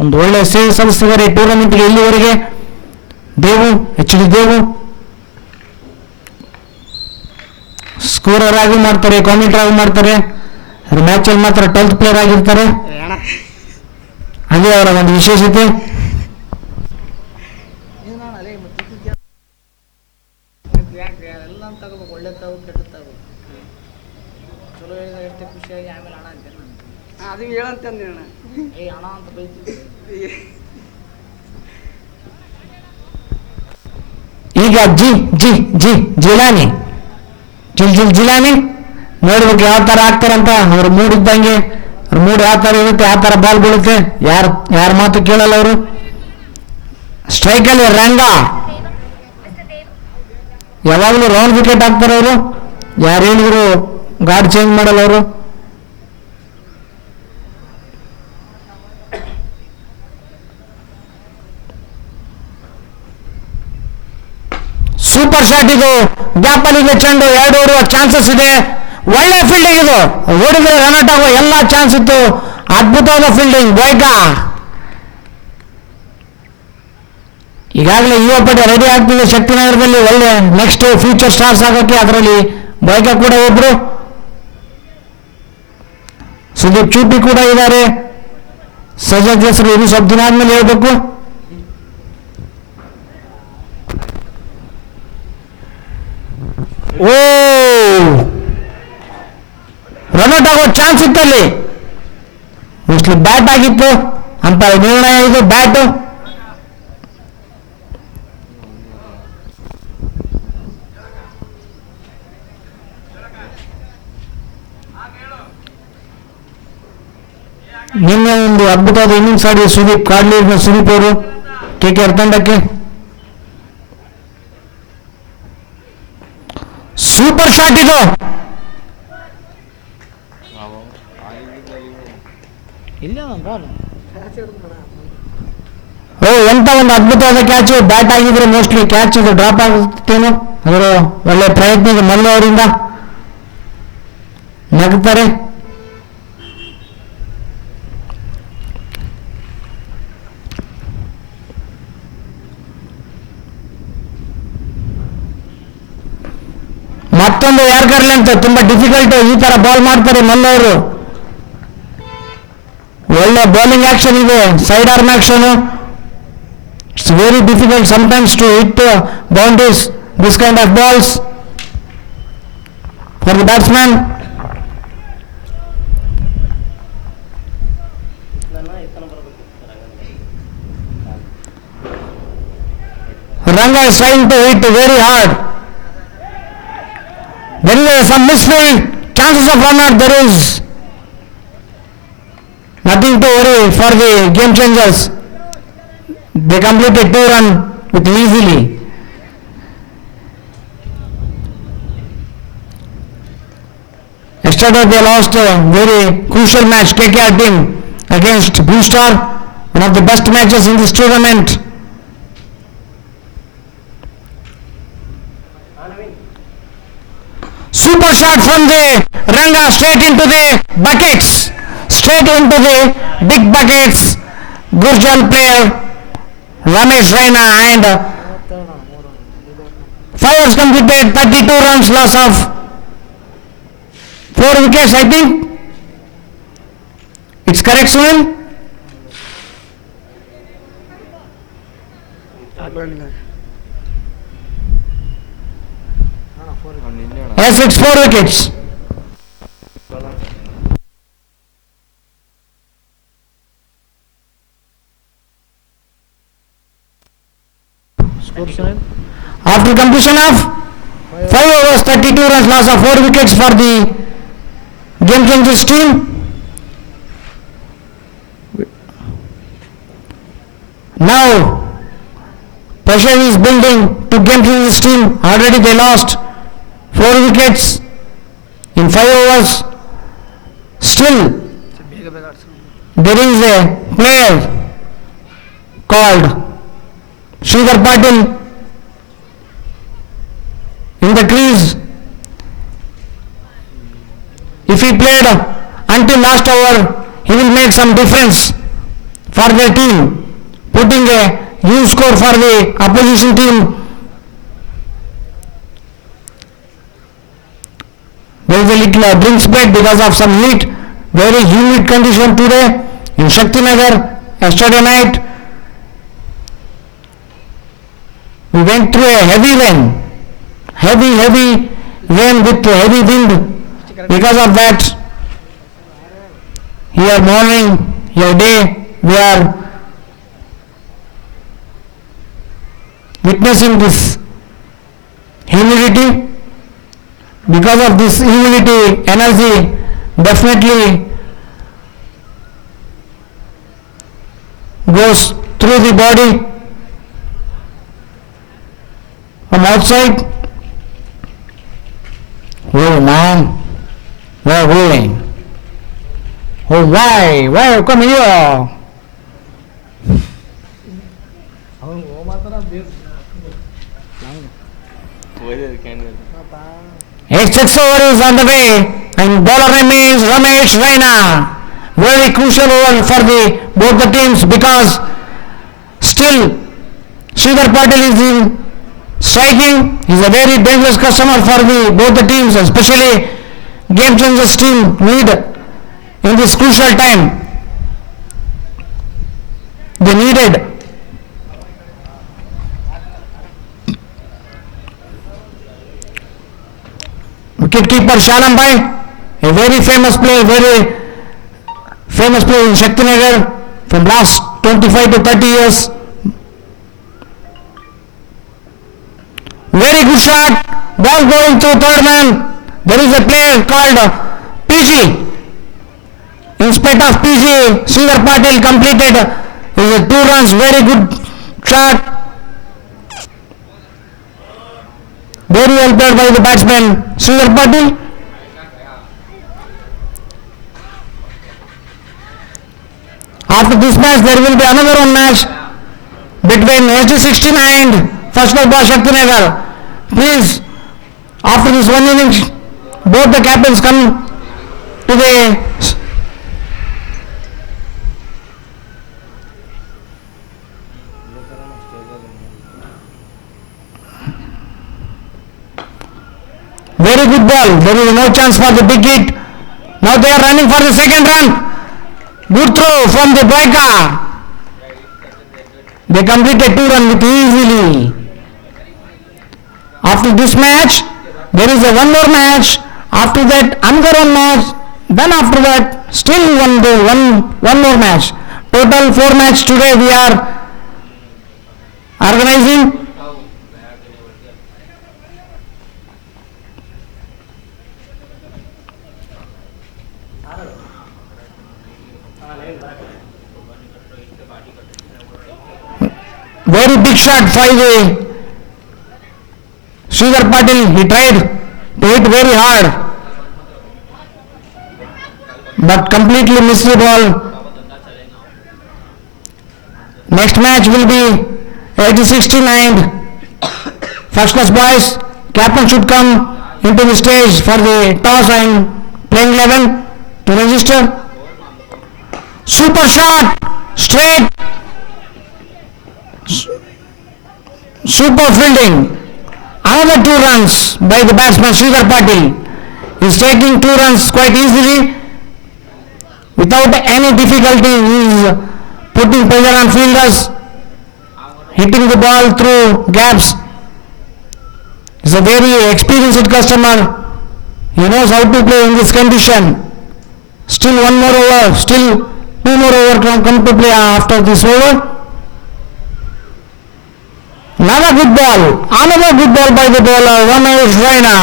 ಒಂದು ಒಳ್ಳೆ ಸೇವೆ ಸಲ್ಲಿಸಿದ್ದಾರೆ ಈ ಟೂರ್ನಮೆಂಟ್ಗೆ ಇಲ್ಲಿವರೆಗೆ. ದೇವು, HD ದೇವು ಸ್ಕೋರರ್ ಆಗಿ ಮಾಡ್ತಾರೆ, ಕಾಮೆಂಟರ್ ಆಗಿ ಮಾಡ್ತಾರೆ. ಮ್ಯಾಚಲ್ಲಿ ಮಾತ್ರ 12th ಪ್ಲೇಯರ್ ಆಗಿರ್ತಾರೆ. ಅದೇ ಅವರ ಒಂದು ವಿಶೇಷತೆ. ಎಲ್ಲ ತಗೋಬೇಕು, ಒಳ್ಳೆ ತಗೋಬೇಕು, ಕೆಟ್ಟ ತಗೋಬೇಕು. ಚಲೋ ಹೇಳಿದಾಗ ಎಷ್ಟೇ ಖುಷಿಯಾಗಿ ಆಮೇಲೆ ಹಣ ಅಂತೇನೆ ನಾನು. ಅದು ಹೇಳಂತಂದ್ರೆ ಹಣ ಅಂತ ಬೈತಿದ್ದೆ. ಈಗ ಜಿಲಾನಿ ಜಿಲಾನಿ ನೋಡ್ಬೇಕು ಯಾವ ತರ ಆಗ್ತಾರಂತ. ಅವ್ರು ಮೂಡಿದ್ದಂಗೆ, ಅವ್ರ ಮೂಡ್ ಯಾವ ತರ ಇರುತ್ತೆ, ಯಾವ ತರ ಬಾಲ್ ಬೀಳುತ್ತೆ. ಯಾರ ಮಾತು ಕೇಳಲ್ಲ ಅವರು. ಸ್ಟ್ರೈಕಲ್ಲಿ ರಂಗ ಯಾವಾಗಲೂ ರೌಂಡ್ ವಿಕೆಟ್ ಹಾಕ್ತಾರೆ ಅವರು. ಯಾರು ಹೇಳಿದ್ರು ಗಾರ್ಡ್ ಚೇಂಜ್ ಮಾಡಲ್ಲ ಅವರು. ಸೂಪರ್ ಶಾಟ್ ಇದು. ಗ್ಯಾಪ್ ಅಲ್ಲಿ ಇದೆ ಚೆಂಡು, 2 ಓಡುವ ಚಾನ್ಸಸ್ ಇದೆ. ಒಳ್ಳೆ ಫೀಲ್ಡಿಂಗ್ ಇದು. ಓಡಿದ್ರೆ ರನ್ ಔಟ್ ಆಗುವ ಎಲ್ಲ ಚಾನ್ಸ್ ಇತ್ತು. ಅದ್ಭುತವಾದ ಫೀಲ್ಡಿಂಗ್ ಬೊಯ್ಕಾ. ಈಗಾಗಲೇ ಯುವ ಪಡೆ ರೆಡಿ ಆಗ್ತಿದೆ ಶಕ್ತಿನಗರದಲ್ಲಿ. ಒಳ್ಳೆ ನೆಕ್ಸ್ಟ್ ಫ್ಯೂಚರ್ ಸ್ಟಾರ್ಸ್ ಆಗೋಕ್ಕೆ ಅದರಲ್ಲಿ ಬೊಯ್ಕಾ ಕೂಡ ಒಬ್ರು. ಸುದೀಪ್ ಚೂಟಿ ಕೂಡ ಇದ್ದಾರೆ. ಸಜಾದ್ ಹೆಸರು ಇದು ಸ್ವಲ್ಪ ದಿನ ಆದ್ಮೇಲೆ ಹೇಳ್ಬೇಕು. ಓ ರನ್ಔಟ್ ಆಗೋ ಚಾನ್ಸ್ ಇತ್ತಲ್ಲಿ. ಮೋಸ್ಟ್ಲಿ ಬ್ಯಾಟ್ ಆಗಿತ್ತು. ಅಂಪೈರ್ ನಿರ್ಣಯ ಇದು ಬ್ಯಾಟು. ನಿನ್ನೆ ಒಂದು ಅದ್ಭುತವಾದ ಇನ್ನಿಂಗ್ಸ್ ಆಡಿ ಸುದೀಪ್ ಕಾಡ್ಲೂರಿನ ಸುದೀಪ್ ಅವರು KKR ತಂಡಕ್ಕೆ. ಸೂಪರ್ ಶಾಟ್ ಇದು. ಇಲ್ಲ ಬಾಲ್ ಓ ಎಂತ ಒಂದು ಅದ್ಭುತವಾದ ಕ್ಯಾಚ್. ಬ್ಯಾಟ್ ಆಗಿದ್ರೆ ಮೋಸ್ಟ್ಲಿ ಕ್ಯಾಚ್ ಇದು ಡ್ರಾಪ್ ಆಗುತ್ತೇನೋ. ಅದರ ಒಳ್ಳೆ ಪ್ರಯತ್ನ ಇದೆ ಮಲ್ಲು ಅವರಿಂದ. ನಗ್ತಾರೆ. ಮತ್ತೊಂದು ಯಾರ್ಕರ್ ಲೆಂತ್. ತುಂಬಾ ಡಿಫಿಕಲ್ಟ್ ಈ ತರ ಬಾಲ್ ಮಾಡ್ತಾರೆ ಮಲ್ಲು ಅವರು. ಒಳ್ಳೆ ಬೌಲಿಂಗ್ ಆಕ್ಷನ್ ಇದೆ. Side arm action. It's very difficult sometimes to hit boundaries this kind of balls for the batsman. Ranga is trying to hit very hard. There is some misfield, chances of run out. There is nothing to worry for the game changers. They completed 2 runs with easily. Yesterday they lost a very crucial match, KKR team against Blue Star, one of the best matches in this tournament. Super shot from the Ranga straight into the buckets. Straight into the big buckets. Gurjal player Ramesh Raina and 5 overs completed, 32 runs, loss of 4 wickets, I think. It's correct, Sunil? Yes, it's 4 wickets. After completion of 5 overs, 32 runs, loss of 4 wickets for the game changers team. Now, pressure is building to game changers team. Already they lost 4 wickets in 5 overs. Still, there is a player called Sridhar Patil in the crease. If he played until last hour, he will make some difference for their team, putting a huge score for the opposition team. There is a little drink spread because of some heat. Very humid condition today in Shaktinagar. Yesterday night we went through a heavy rain with heavy wind. Because of that, here morning, here day, we are witnessing this humidity. Because of this humidity, energy definitely goes through the body from outside. Oh man, where are we? Oh why? Come here. A 6 over is on the way, and bowler name is Ramesh Raina. Very crucial over for both the teams because still Sridhar Patil is in striking. He is a very dangerous customer for both the teams, especially game changers team need in this crucial time. They needed. Wicketkeeper Shalom Bhai, a very famous player in Shaktinagar from last 25 to 30 years. Very good shot. Ball going to third man. There is a player called PG. In spite of PG, Sridhar Patil completed his 2 runs. Very good shot. Very well played by the batsman Sridhar Patil. After this match, there will be another one match between SD69 and First Club Boy Shaktinagar. Please, after this one innings, both the captains come to the very good ball. There is no chance for the big hit. Now they are running for the second run. Good throw from the Boyka. They completed 2 runs with easily. After this match, there is a one more match. After that, another one match. Then after that, still one more match. Total 4 matches today we are organizing. Very big shot by the Sridhar Patil. He tried to hit very hard, but completely missed the ball. Next match will be 80-69. First class boys. Captain should come into the stage for the toss and playing 11 to register. Super shot, straight. Super fielding. Another 2 runs by the batsman Sridhar Patil. He is taking 2 runs quite easily without any difficulty. He is putting pressure on fielders, hitting the ball through gaps. He is a very experienced customer. He knows how to play in this condition. Still 1 more over. Still 2 more over come to play after this over. Another good ball by the bowler, 1 out Raina.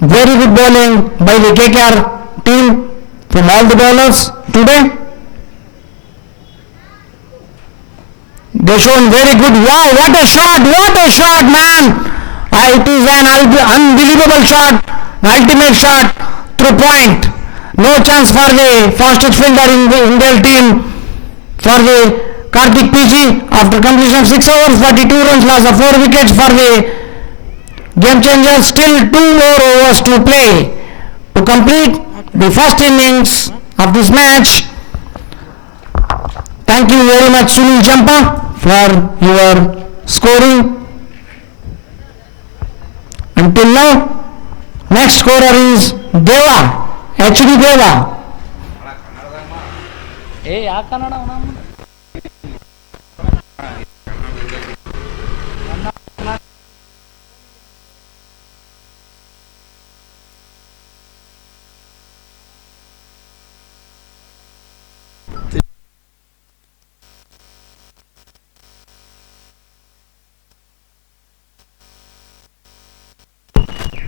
Very good bowling by the KKR team from all the bowlers today. They shown very good. Wow, what a shot, man. It is an unbelievable shot, ultimate shot. Through point. No chance for the fastest fielder in the Indian team for the Karthik PG. After completion of 6 overs, 42 runs, loss of 4 wickets for the game changer. Still 2 more overs to play to complete the first innings of this match. Thank you very much, Sunil Jampa, for your scoring. Until now, next scorer is Deva, HD Deva. ಯಾಕೆ ಕನ್ನಡ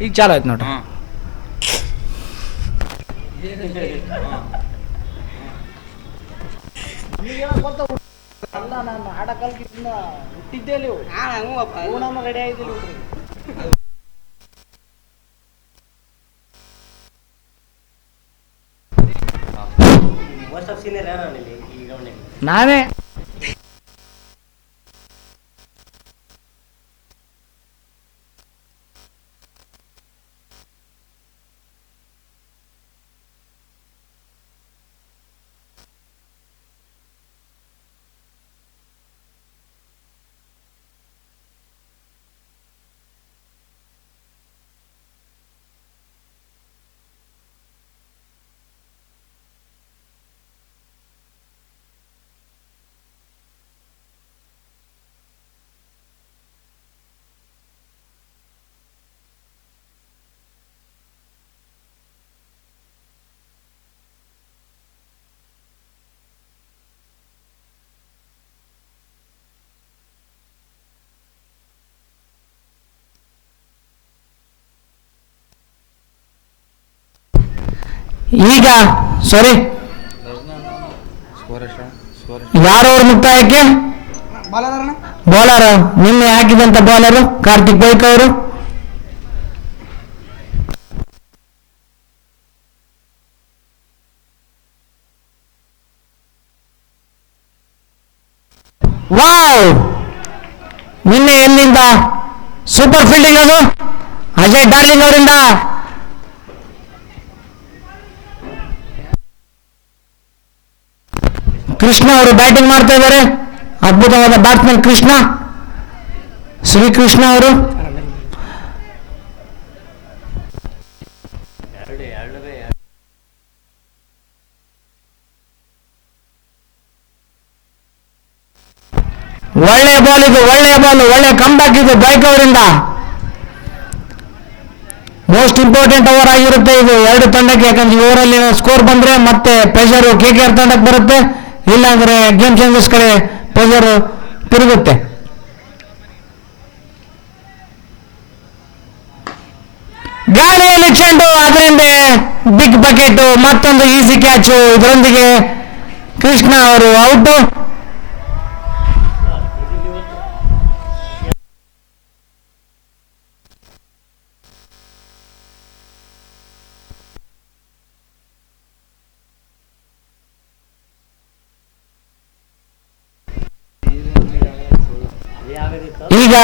ಈಗ ಚಾಲು ಆಯ್ತು ನೋಡ್ರಿ. ಅಲ್ಲ ನಾನು ಆಡಕಲ್ಕಿಂತ ಹುಟ್ಟಿದ್ದೇ ready ಆಗಿದ್ದಿಲ್ಲ. ನಾನೇ ಈಗ ಸಾರಿ ಯಾರವರು ಮುಕ್ತಾಯಕ್ಕೆ ಬೌಲರ್ ನಿನ್ನೆ ಹಾಕಿದಂತ ಬೌಲರು ಕಾರ್ತಿಕ್ ಬೈಕ್ ಅವರು. ವಾವ್, ನಿನ್ನೆ ಎಲ್ಲಿಂದ ಸೂಪರ್ ಫೀಲ್ಡಿಂಗ್ ಅದು ಅಜಯ್ ಡಾರ್ಲಿಂಗ್ ಅವರಿಂದ. ಕೃಷ್ಣ ಅವರು ಬ್ಯಾಟಿಂಗ್ ಮಾಡ್ತಾ ಇದ್ದಾರೆ. ಅದ್ಭುತವಾದ ಬ್ಯಾಟ್ಸ್ಮನ್ ಕೃಷ್ಣ, ಶ್ರೀಕೃಷ್ಣ ಅವರು. ಒಳ್ಳೆಯ ಬಾಲ್ ಇದು, ಒಳ್ಳೆಯ ಬಾಲ್, ಒಳ್ಳೆಯ ಕಂಬ್ಯಾಕ್ ಇದು ಬೈಕ್ ಅವರಿಂದ. ಮೋಸ್ಟ್ ಇಂಪಾರ್ಟೆಂಟ್ ಓವರ್ ಆಗಿರುತ್ತೆ ಇದು ಎರಡು ತಂಡಕ್ಕೆ. ಯಾಕಂದ್ರೆ ಓವರಲ್ಲಿ ಸ್ಕೋರ್ ಬಂದ್ರೆ ಮತ್ತೆ ಪ್ರೆಷರ್ KKR ತಂಡಕ್ಕೆ ಬರುತ್ತೆ, ಇಲ್ಲಾಂದ್ರೆ ಗೇಮ್ ಚೇಂಜರ್ಸ್ ಕಡೆ ಪ್ರೆಷರ್ ತಿರುಗುತ್ತೆ. ಗಾಳಿಯಲ್ಲಿ ಚೆಂಡು, ಅದರಿಂದ ಬಿಗ್ ಬಕೆಟ್, ಮತ್ತೊಂದು ಈಸಿ ಕ್ಯಾಚು. ಇದರೊಂದಿಗೆ ಕೃಷ್ಣ ಅವರು ಔಟು. ಈಗ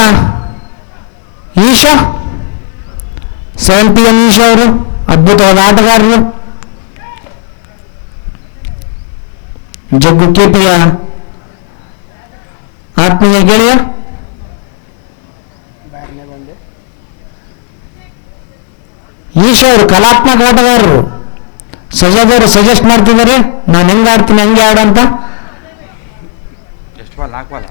ಈಶಾ 7 PM ಈಶಾ ಅವರು ಅದ್ಭುತವಾದ ಆಟಗಾರರು. ಜಗ್ಗು KPಯ ಆತ್ಮೀಯ ಗೆಳೆಯ. ಈಶಾ ಅವರು ಕಲಾತ್ಮಕ ಆಟಗಾರರು. ಸಜಾದ್ ಅವರು ಸಜೆಸ್ಟ್ ಮಾಡ್ತಿದ್ದಾರೆ, ನಾನು ಹೆಂಗೆ ಆಡ್ತೀನಿ ಹಂಗೆ ಆಡಂತ. ಎಷ್ಟು ಬಾಲ್? 4 ಬಾಲ್.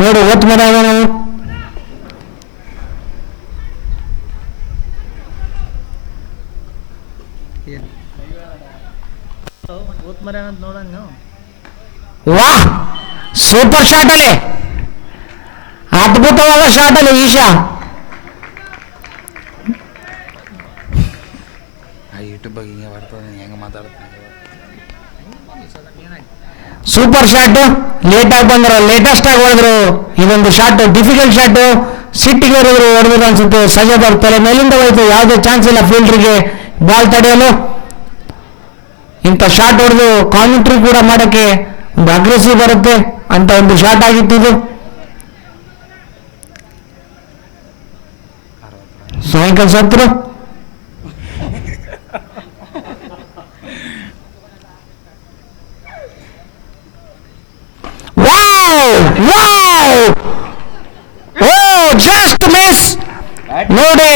ನೋಡು ಒತ್ತು ಮರ ನಾವು. ವಾಹ್, ಸೂಪರ್ ಶಾಟ್ ಅಲ್ಲಿ, ಅದ್ಭುತವಾದ ಶಾಟ್ ಅಲ್ಲಿ ಈಶಾ. ಯೂಟ್ಯೂಬ್ ಬಗ್ಗೆ ಹಿಂಗೆ ಬರ್ತದೆ, ಹೆಂಗೆ ಮಾತಾಡ್ತೀನಿ. Super shot. ಲೇಟ್ ಆಗಿ ಬಂದ್ರು, ಲೇಟೆಸ್ಟ್ ಆಗಿ ಹೊಡೆದ್ರು. ಇದೊಂದು ಶಾಟ್ ಡಿಫಿಕಲ್ಟ್ ಶಾಟ್, ಸಿಟ್ಟಿಗೆ ಹೊಡೆದ್ರು ಅನ್ಸುತ್ತೆ. ಸಜಾದ್ ಅವ್ರ ತಲೆ ಮೇಲಿಂದ ಹೋಯ್ತು, ಯಾವುದೇ ಚಾನ್ಸ್ ಇಲ್ಲ ಫೀಲ್ಡರ್ಗೆ ಬಾಲ್ ತಡೆಯಲು. ಇಂಥ ಶಾಟ್ ಹೊಡೆದು ಕಾಮೆಂಟ್ರಿ ಕೂಡ ಮಾಡೋಕ್ಕೆ ಒಂದು ಅಗ್ರೆಸಿವ್ ಬರುತ್ತೆ ಅಂತ ಒಂದು ಶಾಟ್ ಆಗಿತ್ತು ಇದು. ಸಾಯಂಕಾಲ ಸತ್ರು. ಜಸ್ಟ್ ಮಿಸ್ ನೋಡಿ,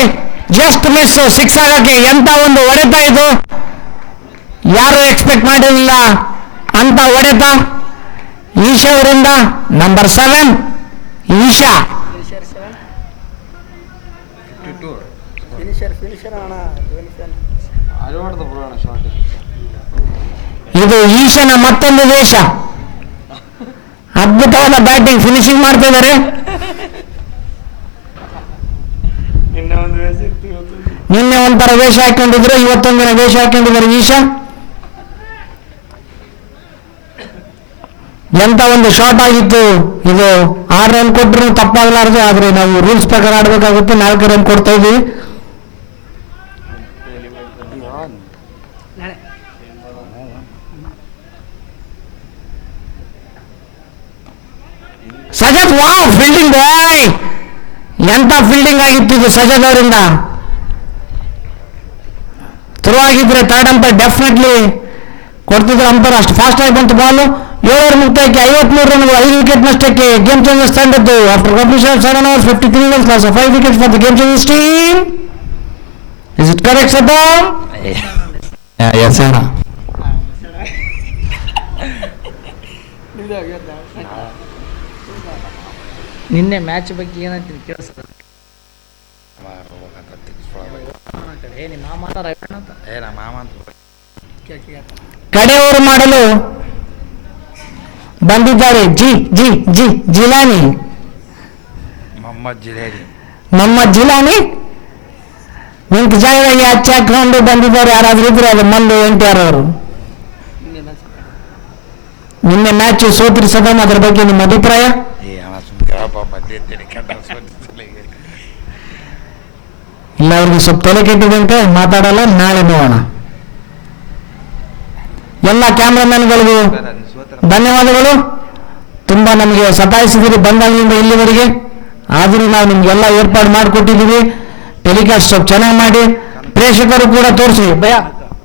ಜಸ್ಟ್ ಮಿಸ್. 6 ಆಗಕ್ಕೆ ಎಂತ ಒಂದು ಹೊಡೆತ ಇದು, ಯಾರು ಎಕ್ಸ್ಪೆಕ್ಟ್ ಮಾಡಿರಲಿಲ್ಲ ಅಂತ ಹೊಡೆತ ಈಶಾ ಅವರಿಂದ. ನಂಬರ್ 7 ಈಶಾ. ಇದು ಈಶಾನ ಮತ್ತೊಂದು ವೇಷ. ಅದ್ಭುತವಾದ ಬ್ಯಾಟಿಂಗ್, ಫಿನಿಶಿಂಗ್ ಮಾಡ್ತಾ ಇದ್ದಾರೆ. ನಿನ್ನೆ ಒಂಥರ ವೇಷ ಹಾಕೊಂಡಿದ್ರು, ಇವತ್ತೊಂದಿನ ವೇಷ ಹಾಕೊಂಡಿದ್ದಾರೆ ಈಶಾ. ಎಂತ ಒಂದು ಶಾಟ್ ಆಗಿತ್ತು ಇದು. 6 ರನ್ ಕೊಟ್ಟರು ತಪ್ಪಾಗಲಾರದು, ಆದ್ರೆ ನಾವು ರೂಲ್ಸ್ ಪ್ರಕಾರ ಆಡಬೇಕಾಗುತ್ತೆ. 4 ರನ್ ಕೊಡ್ತಾ ಇದ್ದೀವಿ. ಸಜಾದ್, ವಾವ್ ಫೀಲ್ಡಿಂಗ್ ಬಾಯ್, ಎಂತ ಫೀಲ್ಡಿಂಗ್ ಆಗಿತ್ತು ಇದು ಸಜಾದ್ ಅವರಿಂದ. ಥ್ರೋ ಆಗಿದ್ರೆ ಥರ್ಡ್ ಅಂಪೈರ್ ಡೆಫಿನೆಟ್ಲಿ ಕೊಡ್ತಿದ್ರು. ಅಂಪೈರ್ ಅಷ್ಟು ಫಾಸ್ಟ್ ಆಗಿ ಬಂತು ಬಾಲು. 7 ಓವರ್ ಮುಕ್ತಾಯಕ್ಕೆ 53 ರನ್ಗಳು, 5 ವಿಕೆಟ್ ನಷ್ಟಕ್ಕೆ ಗೇಮ್ ಚೇಂಜರ್ಸ್ ತಂಡದ್ದು. After completion 7 overs 53 runs loss of 5 wickets for the game changers team. Is it correct, Saddam? Yes, sir. ನಿನ್ನೆ ಮ್ಯಾಚ್ ಬಗ್ಗೆ ಏನಂತೀನಿ ಕೇಳಿಸ್ತಾರೆ. ನಿಮ್ಮ ಮಾಮ ರವಿಣ್ಣ ಅಂತ ಕಡೆ ಓವರ್ ಮಾಡಲು ಬಂದಿದ್ದಾರೆ ಜಿಲಾನಿ. ಮೊಹಮ್ಮದ್ ಜಿಲಾನಿ ನಿಂತ ಜಾಗದಾಗಿ ಹಚ್ಚಿ ಹಾಕೊಂಡು ಬಂದಿದ್ದವ್ರು ಯಾರಾದ್ರೂ ಇದ್ರೆ ಅದು ಮಲ್ಲು NTR ಅವರು. ನಿನ್ನೆ ಮ್ಯಾಚ್ ಸೋತ್ರಿ ಸದಮ್, ಅದ್ರ ಬಗ್ಗೆ ನಿಮ್ಮ ಅಭಿಪ್ರಾಯ? ಇಲ್ಲ, ಅವ್ರಿಗೆ ಸ್ವಲ್ಪ ತಲೆ ಕೆಟ್ಟಿದಂತೆ, ಮಾತಾಡಲ್ಲ, ನಾಳೆ ನೋಡೋಣ. ಎಲ್ಲ ಕ್ಯಾಮ್ರಾಮನ್ಗಳಿಗೂ ಧನ್ಯವಾದಗಳು. ತುಂಬ ನಮಗೆ ಸತಾಯಿಸಿದಿರಿ ಬಂದಾಗಲಿಂದ ಇಲ್ಲಿವರೆಗೆ. ಆದರೂ ನಾವು ನಿಮ್ಗೆಲ್ಲ ಏರ್ಪಾಡು ಮಾಡಿಕೊಟ್ಟಿದ್ದೀವಿ. ಟೆಲಿಕಾಸ್ಟ್ ಸ್ವಲ್ಪ ಚೆನ್ನಾಗಿ ಮಾಡಿ, ಪ್ರೇಕ್ಷಕರು ಕೂಡ ತೋರಿಸಿ. भैया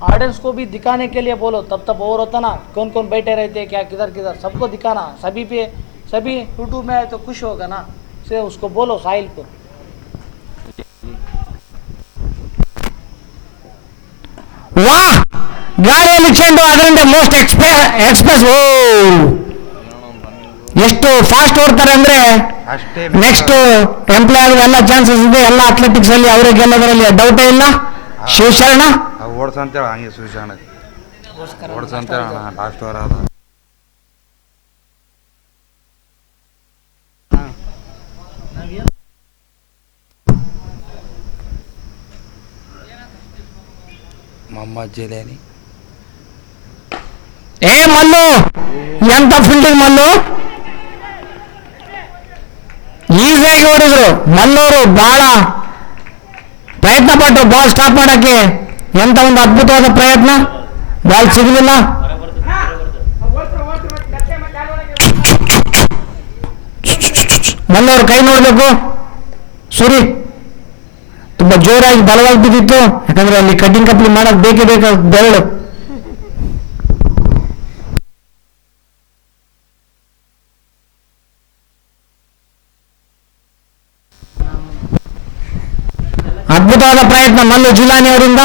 ऑडियंस को भी दिखाने के लिए बोलो, तब और होता ना, कौन कौन बैठे रहते क्या किधर किधर, सबको दिखाना. सभी यूट्यूब में आए तो खुश होगा ना, से उसको बोलो साहिल को. ವಾ, ಗಾಳಿಯಲ್ಲಿ ಚೆಂಡು, ಅದರಿಂದ ಮೋಸ್ಟ್ ಎಕ್ಸ್ಪ್ರೆಸ್. ಎಷ್ಟು ಫಾಸ್ಟ್ ಓಡ್ತಾರೆ ಅಂದ್ರೆ ನೆಕ್ಸ್ಟ್ ಎಂಪ್ಲಾಯ್ ಆಗುವ ಎಲ್ಲ ಚಾನ್ಸಸ್ ಇದೆ. ಎಲ್ಲ ಅಥ್ಲೆಟಿಕ್ಸ್ ಅಲ್ಲಿ ಅವರೇ ಗೆಲ್ಲೋದ್ರಲ್ಲಿ ಡೌಟೇ ಇಲ್ಲ. ಶಿವಶರಣ ಓಡ್ಸಂತೇಳ ಹಂಗೆ ಶಿವಶರಣ ಓಡ್ಸಂತೇಳ ಲಾಸ್ಟ್ ಓವರ್ ಅದ. ಮೊಹಮ್ಮದ್ ಜಿಲಾನಿ ಮಲ್ಲು, ಎಂತ ಫೀಲ್ಡಿಂಗ್ ಮಲ್ಲು, ಈಸಿಯಾಗಿ ಓಡಿದ್ರು. ಮಲ್ಲೂರು ಬಹಳ ಪ್ರಯತ್ನ ಪಟ್ಟರು ಬಾಲ್ ಸ್ಟಾಪ್ ಮಾಡಕ್ಕೆ. ಎಂತ ಒಂದು ಅದ್ಭುತವಾದ ಪ್ರಯತ್ನ, ಬಾಲ್ ಸಿಗಲಿಲ್ಲ. ಮಲ್ಲೂರು ಕೈ ನೋಡ್ಬೇಕು. ಸುರಿ ತುಂಬಾ ಜೋರಾಗಿ ಬಲವಾಗಿ ಬಿದ್ದಿತ್ತು, ಯಾಕಂದ್ರೆ ಅಲ್ಲಿ ಕಟಿಂಗ್ ಕಪ್ಲಿ ಮಾಡಕ್ ಬೇಕೇ ಬೇಕಾದ ಬೆರಳು. ಅದ್ಭುತವಾದ ಪ್ರಯತ್ನ ಮಲ್ಲು ಜಿಲಾನಿ ಅವರಿಂದ.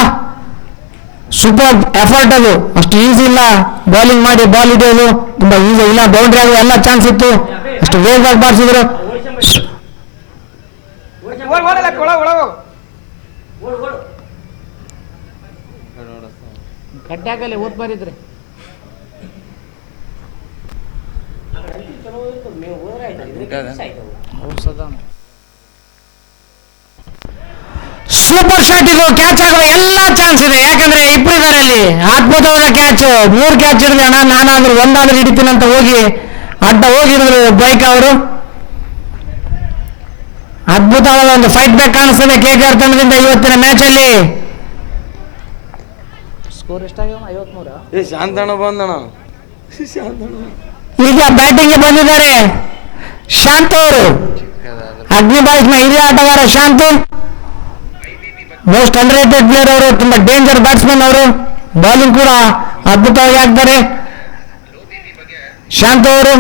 ಸೂಪರ್ ಎಫರ್ಟ್ ಅದು, ಅಷ್ಟು ಈಸಿ ಇಲ್ಲ ಬೌಲಿಂಗ್ ಮಾಡಿ ಬಾಲ್ ಹಿಡಿಯೋದು, ತುಂಬಾ ಈಸಿ ಇಲ್ಲ. ಬೌಂಡ್ರಿ ಆಗುವ ಎಲ್ಲ ಚಾನ್ಸ್ ಇತ್ತು, ಅಷ್ಟು ವೇಗವಾಗಿ ಬಾರಿಸಿದ್ರು. ಗಡ್ಡ್ಯಾಗಲ್ಲಿ ಓದ್ ಬರಿದ್ರೆ ಸೂಪರ್ ಶಾಟ್ ಇದು, ಕ್ಯಾಚ್ ಆಗುವ ಎಲ್ಲ ಚಾನ್ಸ್ ಇದೆ. ಯಾಕಂದ್ರೆ ಇಬ್ರು ಇದಾರೆ ಅಲ್ಲಿ. ಅದ್ಭುತವಾದ ಕ್ಯಾಚ್, 3 ಕ್ಯಾಚ್ ಹಿಡಿದ್ರೆ ಅಣ್ಣ, ನಾನಾದ್ರೂ ಒಂದಾದ್ರೂ ಹಿಡಿತೀನಂತ ಹೋಗಿ ಅಡ್ಡ ಹೋಗಿದ್ರು ಬೈಕ್ ಅವರು. ಅದ್ಭುತವಾದ ಒಂದು ಫೈಟ್ ಬ್ಯಾಕ್ ಕಾಣಿಸ್ತದೆ KKR ತಂಡದಿಂದ ಇವತ್ತಿನ ಮ್ಯಾಚ್ ಅಲ್ಲಿ. ಸ್ಕೋರ್ ಎಷ್ಟಾಗ್ಯಾವ? 53. ಶಾಂತಣ್ಣ ಬಂದಣ. ಈಗ ಬ್ಯಾಟಿಂಗ್ ಬಂದಿದ್ದಾರೆ ಶಾಂತ್ ಅವರು. ಅಗ್ನಿ ಬಾಯ್ಸ್ ನ ಹಿರಿಯ ಆಟಗಾರ Shanth, most under rated player ಅವರು, ತುಂಬಾ ಡೇಂಜರ್ ಬ್ಯಾಟ್ಸ್ಮನ್ ಅವರು. ಬೌಲಿಂಗ್ ಕೂಡ ಅದ್ಭುತವಾಗಿ ಆಗ್ತಾರೆ ಶಾಂತ್ ಅವರು.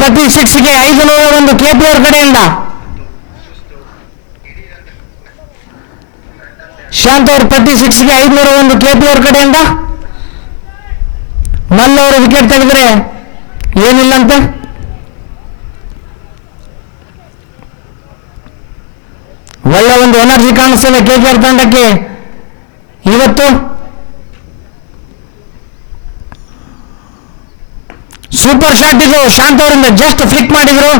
ಪ್ರತಿ 6ಗೆ 501 KPR ಕಡೆಯಿಂದ. ಶಾಂತ್ ಅವರು ಪ್ರತಿ 6ಗೆ 501 KPR ಕಡೆಯಿಂದ. ಮಲ್ಲು ಅವರು ವಿಕೆಟ್ ತೆಗೆದ್ರೆ ಏನಿಲ್ಲಂತೆ. ಒಳ್ಳೆ ಒಂದು ಎನರ್ಜಿ ಕಾಣಿಸ್ತದೆ KKR ತಂಡಕ್ಕೆ ಇವತ್ತು. ಸೂಪರ್ ಶಾಟ್ ಇದು, ಶಾಂತ್ ಅವರಿಂದ ಜಸ್ಟ್ ಫ್ಲಿಕ್ ಮಾಡಿದ್ರು.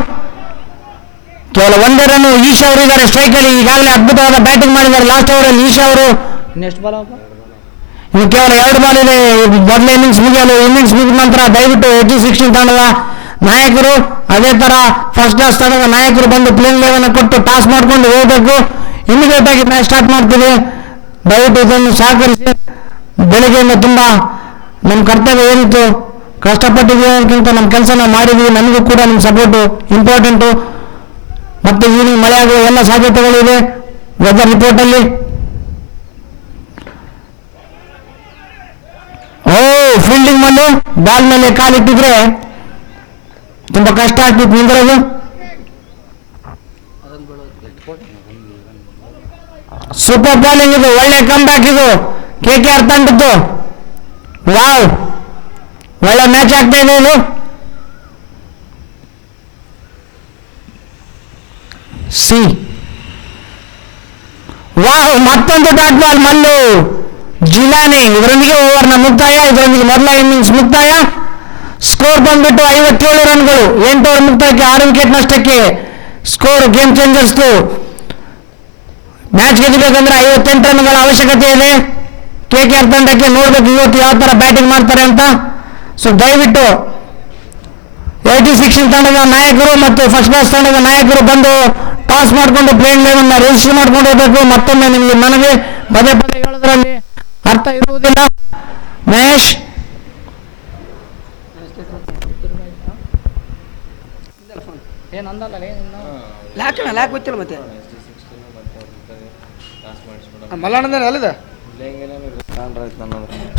ಕೇವಲ 1 ರನ್. ಈಶಾ ಅವರು ಇದ್ದಾರೆ ಸ್ಟ್ರೈಕ್ ಅಲ್ಲಿ, ಈಗಾಗಲೇ ಅದ್ಭುತವಾದ ಬ್ಯಾಟಿಂಗ್ ಮಾಡಿದ್ದಾರೆ ಲಾಸ್ಟ್ ಓವರ್ ಅಲ್ಲಿ ಈಶಾ ಅವರು. ನೆಕ್ಸ್ಟ್ ಬಾಲ್ ಹೋಗ, ಇನ್ನು ಕೇವಲ 2 ಬಾಲ್ ಇದೆ ಮೊದಲ ಇನ್ನಿಂಗ್ಸ್ ಮುಗಿಯಲು. ಇನ್ನಿಂಗ್ಸ್ ಮುಗಿದ ನಂತರ ದಯವಿಟ್ಟು 16 ತಂಡದ ನಾಯಕರು, ಅದೇ ತರ ಫಸ್ಟ್ ಕ್ಲಾಸ್ ತಂಡದ ನಾಯಕರು ಬಂದು ಪ್ಲೇಯಿಂಗ್ 11 ಕೊಟ್ಟು ಟಾಸ್ ಮಾಡ್ಕೊಂಡು ಹೋಗಬೇಕು. ಇಮಿಡಿಯೇಟ್ ಆಗಿ ಮ್ಯಾಚ್ ಸ್ಟಾರ್ಟ್ ಮಾಡ್ತೀವಿ, ದಯವಿಟ್ಟು ಇದನ್ನು ಸಹಕರಿಸಿ. ಬೆಳಿಗ್ಗೆಯಿಂದ ತುಂಬಾ ನಮ್ಮ ಕರ್ತವ್ಯ ಏನಿತ್ತು, ಕಷ್ಟಪಟ್ಟಿದ್ದೀವಿ ಅನ್ನೋದಕ್ಕಿಂತ ನಮ್ಮ ಕೆಲಸ ನಾವು ಮಾಡಿದ್ದೀವಿ. ನಮಗೂ ಕೂಡ ನಿಮ್ಮ ಸಪೋರ್ಟು ಇಂಪಾರ್ಟೆಂಟು. ಮತ್ತೆ ಈವ್ನಿಂಗ್ ಮಳೆ ಆಗುವ ಎಲ್ಲ ಸಾಧ್ಯತೆಗಳಿವೆ ವೆದರ್ ರಿಪೋರ್ಟಲ್ಲಿ. ಫೀಲ್ಡಿಂಗ್ ಮಲ್ಲು ಬಾಲ್ ಮೇಲೆ ಕಾಲಿಟ್ಟಿದ್ರೆ ತುಂಬಾ ಕಷ್ಟ ಆಗ್ತಿತ್ತು ನಿಂದಿರೋದು. ಸೂಪರ್ ಬಾಲಿಂಗ್ ಇದು, ಒಳ್ಳೆ ಕಮ್ ಬ್ಯಾಕ್ ಇದು KKR ತಂಡದ್ದು. ವಾವ್, ಒಳ್ಳೆ ಮ್ಯಾಚ್ ಆಗ್ತಾ ಇದೆ ಇದು. ವಾವ್, ಮತ್ತೊಂದು ಡಾಟ್ ಬಾಲ್ ಮಲ್ಲು ಜಿಲಾನಿ. ಇದರೊಂದಿಗೆ ಓವರ್ನ ಮುಕ್ತಾಯ, ಇದರೊಂದಿಗೆ ಮೊದಲ ಇನ್ನಿಂಗ್ಸ್ ಮುಕ್ತಾಯ. ಸ್ಕೋರ್ ಬಂದ್ಬಿಟ್ಟು 57 ರನ್ಗಳು, 8 ಓವರ್ ಮುಕ್ತಾಯಕ್ಕೆ 6 ವಿಕೆಟ್ ನಷ್ಟಕ್ಕೆ ಸ್ಕೋರ್. ಗೇಮ್ ಚೇಂಜರ್ಸ್ದು ಮ್ಯಾಚ್ ಗೆಲ್ಲಬೇಕಂದ್ರೆ 58 ರನ್ಗಳ ಅವಶ್ಯಕತೆ ಇದೆ. KKR ತಂಡಕ್ಕೆ ನೋಡ್ಬೇಕು ಇವತ್ತು ಯಾವ ತರ ಬ್ಯಾಟಿಂಗ್ ಮಾಡ್ತಾರೆ ಅಂತ. ಸೊ ದಯವಿಟ್ಟು 86 ತಂಡದ ನಾಯಕರು ಮತ್ತು ಫಸ್ಟ್ ಕ್ಲಾಸ್ ತಂಡದ ನಾಯಕರು ಬಂದು ಟಾಸ್ ಮಾಡಿಕೊಂಡು ಪ್ಲೇಯಿಂಗ್ ಲೆವೆನ್ ರಿಜಿಸ್ಟರ್ ಮಾಡ್ಕೊಂಡು ಹೋಗಬೇಕು. ಮತ್ತೊಮ್ಮೆ ನಿಮಗೆ ನನಗೆ ಪದೇ ಪದೇ ಹೇಳೋದ್ರಲ್ಲಿ ಅರ್ಥ ಇರುವುದಿಲ್ಲ. ಮಹೇಶ್ ಏನು ಅಂದಲ್ಲ ಲ್ಯಾಕ್ ಗೊತ್ತಿಲ್ಲ ಮತ್ತೆ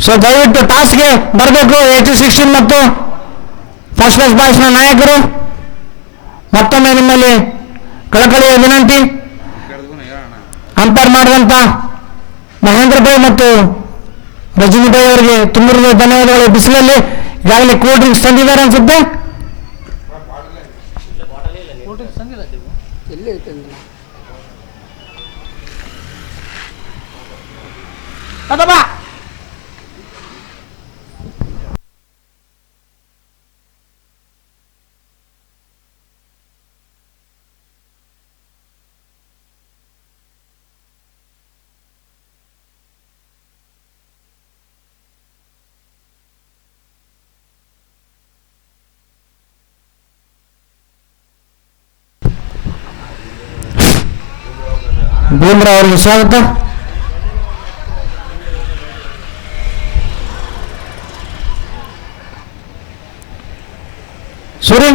ಸೊ ದಯವಿಟ್ಟು ಟಾಸ್ಗೆ ಬರಬೇಕು 86 ಮತ್ತು ಫಸ್ಟ್ ಕ್ಲಾಸ್ ಬಾಯ್ಸ್ನ ನಾಯಕರು. ಮತ್ತೊಮ್ಮೆ ನಿಮ್ಮಲ್ಲಿ ಕಳಕಳಿಯ ವಿನಂತಿ. ಅಂಪೈರ್ ಮಾಡಿದಂಥ ಮಹೇಂದ್ರ ಭಾಯ್ ಮತ್ತು ರಜನಿ ಭಾಯ್ ಅವರಿಗೆ ತುಂಬಿರುವ ಧನ್ಯವಾದಗಳು. ಬಿಸಿಲಲ್ಲಿ ಈಗಾಗಲೇ ಕೂಲ್ ಡ್ರಿಂಕ್ಸ್ ತಂದಿದ್ದಾರೆ ಅನ್ಸುತ್ತೆ. ಎಲ್ಲಿ ಐತೆ ಅದಬ್ಬಾ ಭೀಮ್ರಾ ಅವರಿಗೆ ಸ್ವಾಗತ. ಸೂರಿ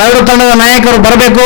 ಎರಡು ತಂಡದ ನಾಯಕರು ಬರಬೇಕು.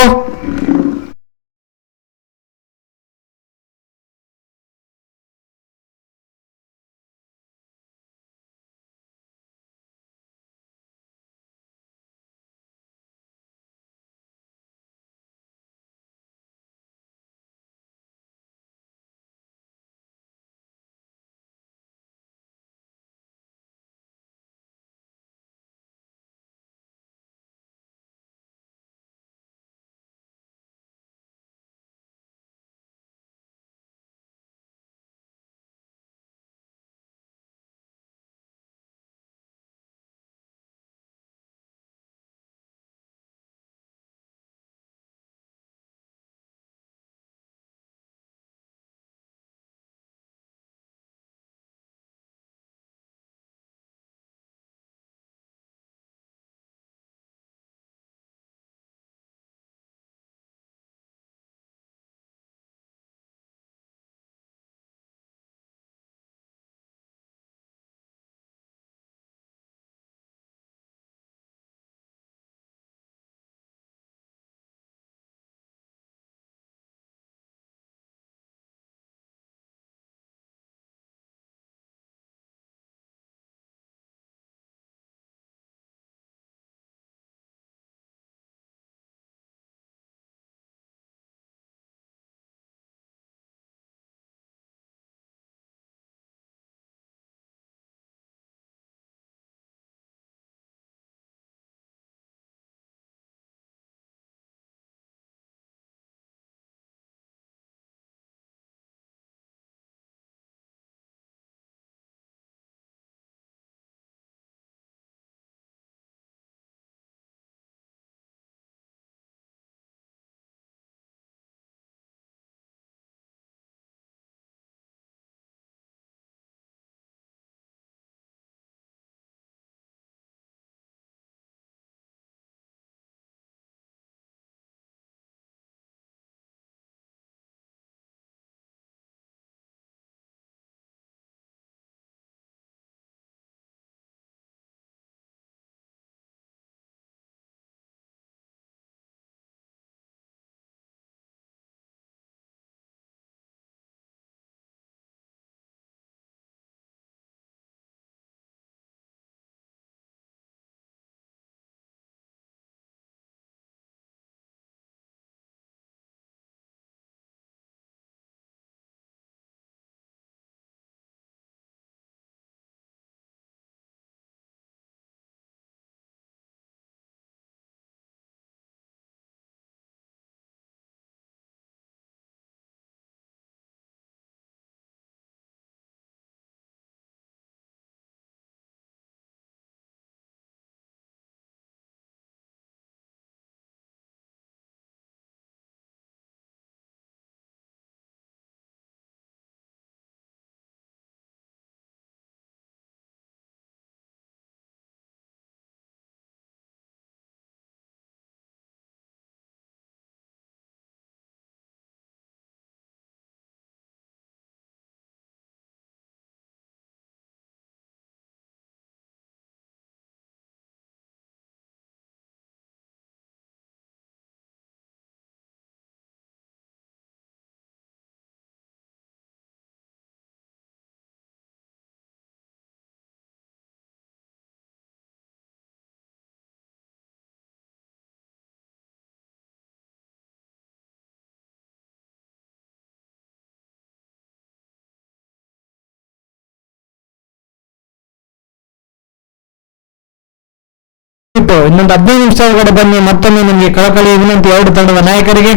ದಯವಿಟ್ಟು ಇನ್ನೊಂದು 15 ನಿಮಿಷ ಒಳಗಡೆ ಬನ್ನಿ. ಮತ್ತೊಮ್ಮೆ ನಿಮಗೆ ಕಳಕಳಿ ವಿನಂತಿ ಎರಡು ತಂಡದ ನಾಯಕರಿಗೆ,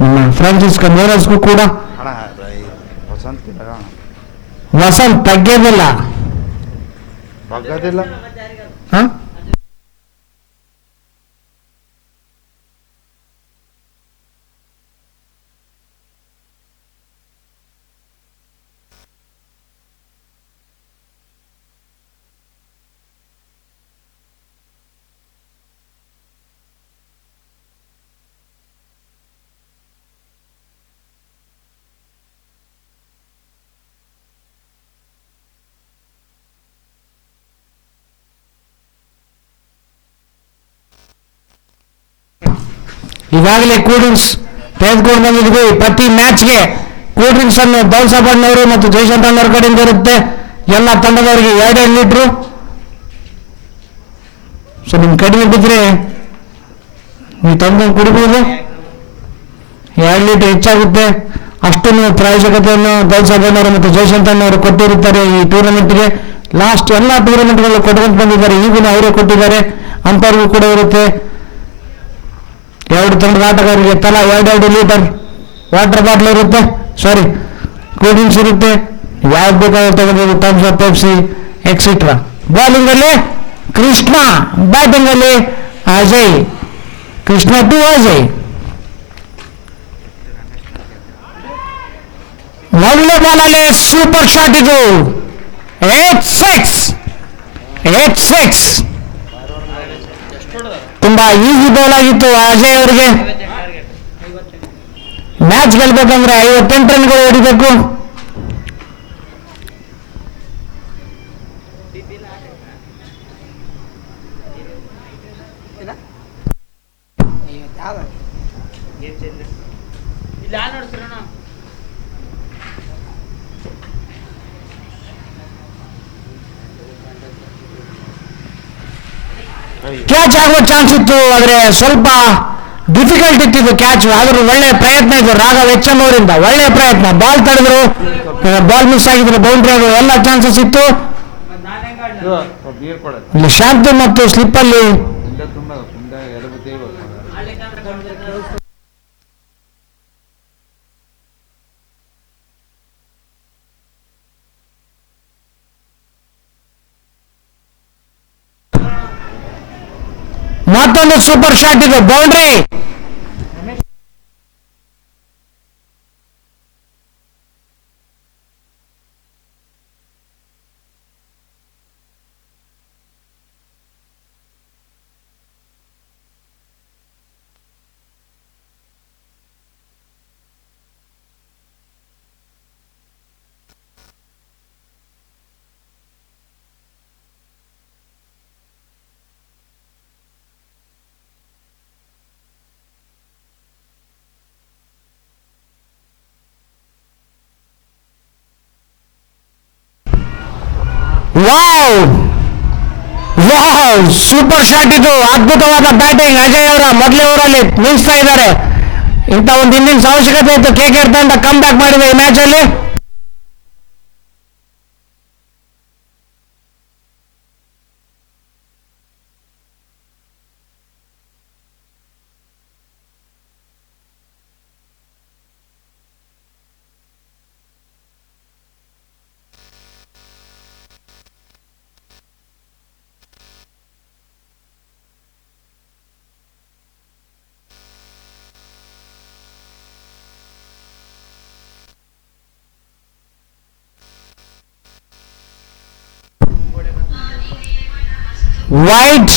ನಮ್ಮ ಫ್ರಾನ್ಸಿಸ್ಕೋ ಮೇರಸ್ಗೂ ಕೂಡ. ಅಣ್ಣ ವಸಂತ್ ವಸಂತ್ ತಗ್ಗೇದಿಲ್ಲ. ಬಗ್ಗದಿಲ್ಲ. ಹ ಈಗಾಗಲೇ ಕೂಲ್ ಡ್ರಿಂಕ್ಸ್ ತೆಗೆದುಕೊಂಡು ಬಂದಿದ್ವಿ. ಪ್ರತಿ ಮ್ಯಾಚ್ಗೆ ಕೂಲ್ ಡ್ರಿಂಕ್ಸ್ ಅನ್ನು ದೌಲ್ಸಾಬಣ್ಣವರು ಮತ್ತು ಜಯಶಂಕರ್ ಅವ್ರ ಕಡೆಯಿಂದ ಇರುತ್ತೆ. ಎಲ್ಲ ತಂಡದವರಿಗೆ 2 ಲೀಟ್ರು. ಸೊ ನಿಮ್ ಕಡಿಮೆ ಬಿದ್ದರೆ ನೀವು ತಂದು ಕುಡಿಬಹುದು. 2 ಲೀಟರ್ ಹೆಚ್ಚಾಗುತ್ತೆ. ಅಷ್ಟನ್ನು ಪ್ರಾಯೋಜಕತೆಯನ್ನು ದೌಲ್ಸಾಬಣ್ಣವರು ಮತ್ತು ಜಯಶಂಕರ್ ಅವರು ಕೊಟ್ಟಿರುತ್ತಾರೆ ಈ ಟೂರ್ನಮೆಂಟ್ಗೆ. ಲಾಸ್ಟ್ ಎಲ್ಲ ಟೂರ್ನಮೆಂಟ್ಗಳು ಕೊಟ್ಕೊಂಡು ಬಂದಿದ್ದಾರೆ. ಈಗಿನ ಅವರೇ ಕೊಟ್ಟಿದ್ದಾರೆ. ಅಂಥವ್ರಿಗೂ ಕೂಡ ಇರುತ್ತೆ. 2 ತಂಡದ ಆಟಗಾರರಿಗೆ ತಲಾ 2 ಲೀಟರ್ ವಾಟರ್ ಬಾಟ್ಲ್ ಇರುತ್ತೆ. ಸಾರಿ, ಕೂಲ್ ಡ್ರಿಂಕ್ಸ್ ಇರುತ್ತೆ. ಯಾವ್ದು ಬೇಕಾದ್ರೂ ತಗೋಬಹುದು. Thumbs up, Pepsi etcetera. Bowling ಅಲ್ಲಿ ಕೃಷ್ಣ, ಬ್ಯಾಟಿಂಗ್ ಅಲ್ಲಿ ಅಜಯ್. ಕೃಷ್ಣ ಟು ಅಜಯ್. ಒಳ್ಳೆ ಬಾಲಲ್ಲಿ ಸೂಪರ್ ಶಾಟ್ ಇದು. 8-6. ತುಂಬಾ ಈಸಿ ಬಾಲ್ ಆಗಿತ್ತು ಅಜಯ್ ಅವರಿಗೆ. ಮ್ಯಾಚ್ ಗೆಲ್ಬೇಕಂದ್ರೆ 58 ರನ್ಗಳು ಹೊಡಿಬೇಕು. ಕ್ಯಾಚ್ ಆಗುವ ಚಾನ್ಸ್ ಇತ್ತು, ಆದ್ರೆ ಸ್ವಲ್ಪ ಡಿಫಿಕಲ್ಟ್ ಇತ್ತು ಕ್ಯಾಚ್. ಆದ್ರೂ ಒಳ್ಳೆ ಪ್ರಯತ್ನ ಇದು ರಾಘವ್ ಎಚ್.ಎಂ ಅವರಿಂದ. ಒಳ್ಳೆ ಪ್ರಯತ್ನ. ಬಾಲ್ ತಡೆದ್ರು, ಬಾಲ್ ಮಿಸ್ ಆಗಿದ್ರು, ಬೌಂಡ್ರಿ ಆಗುವ ಎಲ್ಲ ಚಾನ್ಸಸ್ ಇತ್ತು. ಇಲ್ಲಿ ಶಾಂತಿ ಮತ್ತು ಸ್ಲಿಪ್ ಅಲ್ಲಿ ಮತ್ತೊಂದು ಸೂಪರ್ ಶಾಟ್ ಇದು, ಬೌಂಡ್ರಿ. ವಾವ್, ಸೂಪರ್ ಶಾಟ್ ಇದು. ಅದ್ಭುತವಾದ ಬ್ಯಾಟಿಂಗ್. ಅಜಯ್ ಅವರ ಮೊದಲೇ ಓವರಲ್ಲಿ ನಿಲ್ಲಿಸ್ತಾ ಇದ್ದಾರೆ. ಇಂಥ ಒಂದು ಇನ್ನಿಂಗ್ಸ್ ಅವಶ್ಯಕತೆ ಇತ್ತು. KKR ತಂಡ ಕಮ್ ಬ್ಯಾಕ್ ಮಾಡಿದೆ ಈ ಮ್ಯಾಚ್ ಅಲ್ಲಿ. ವೈಟ್,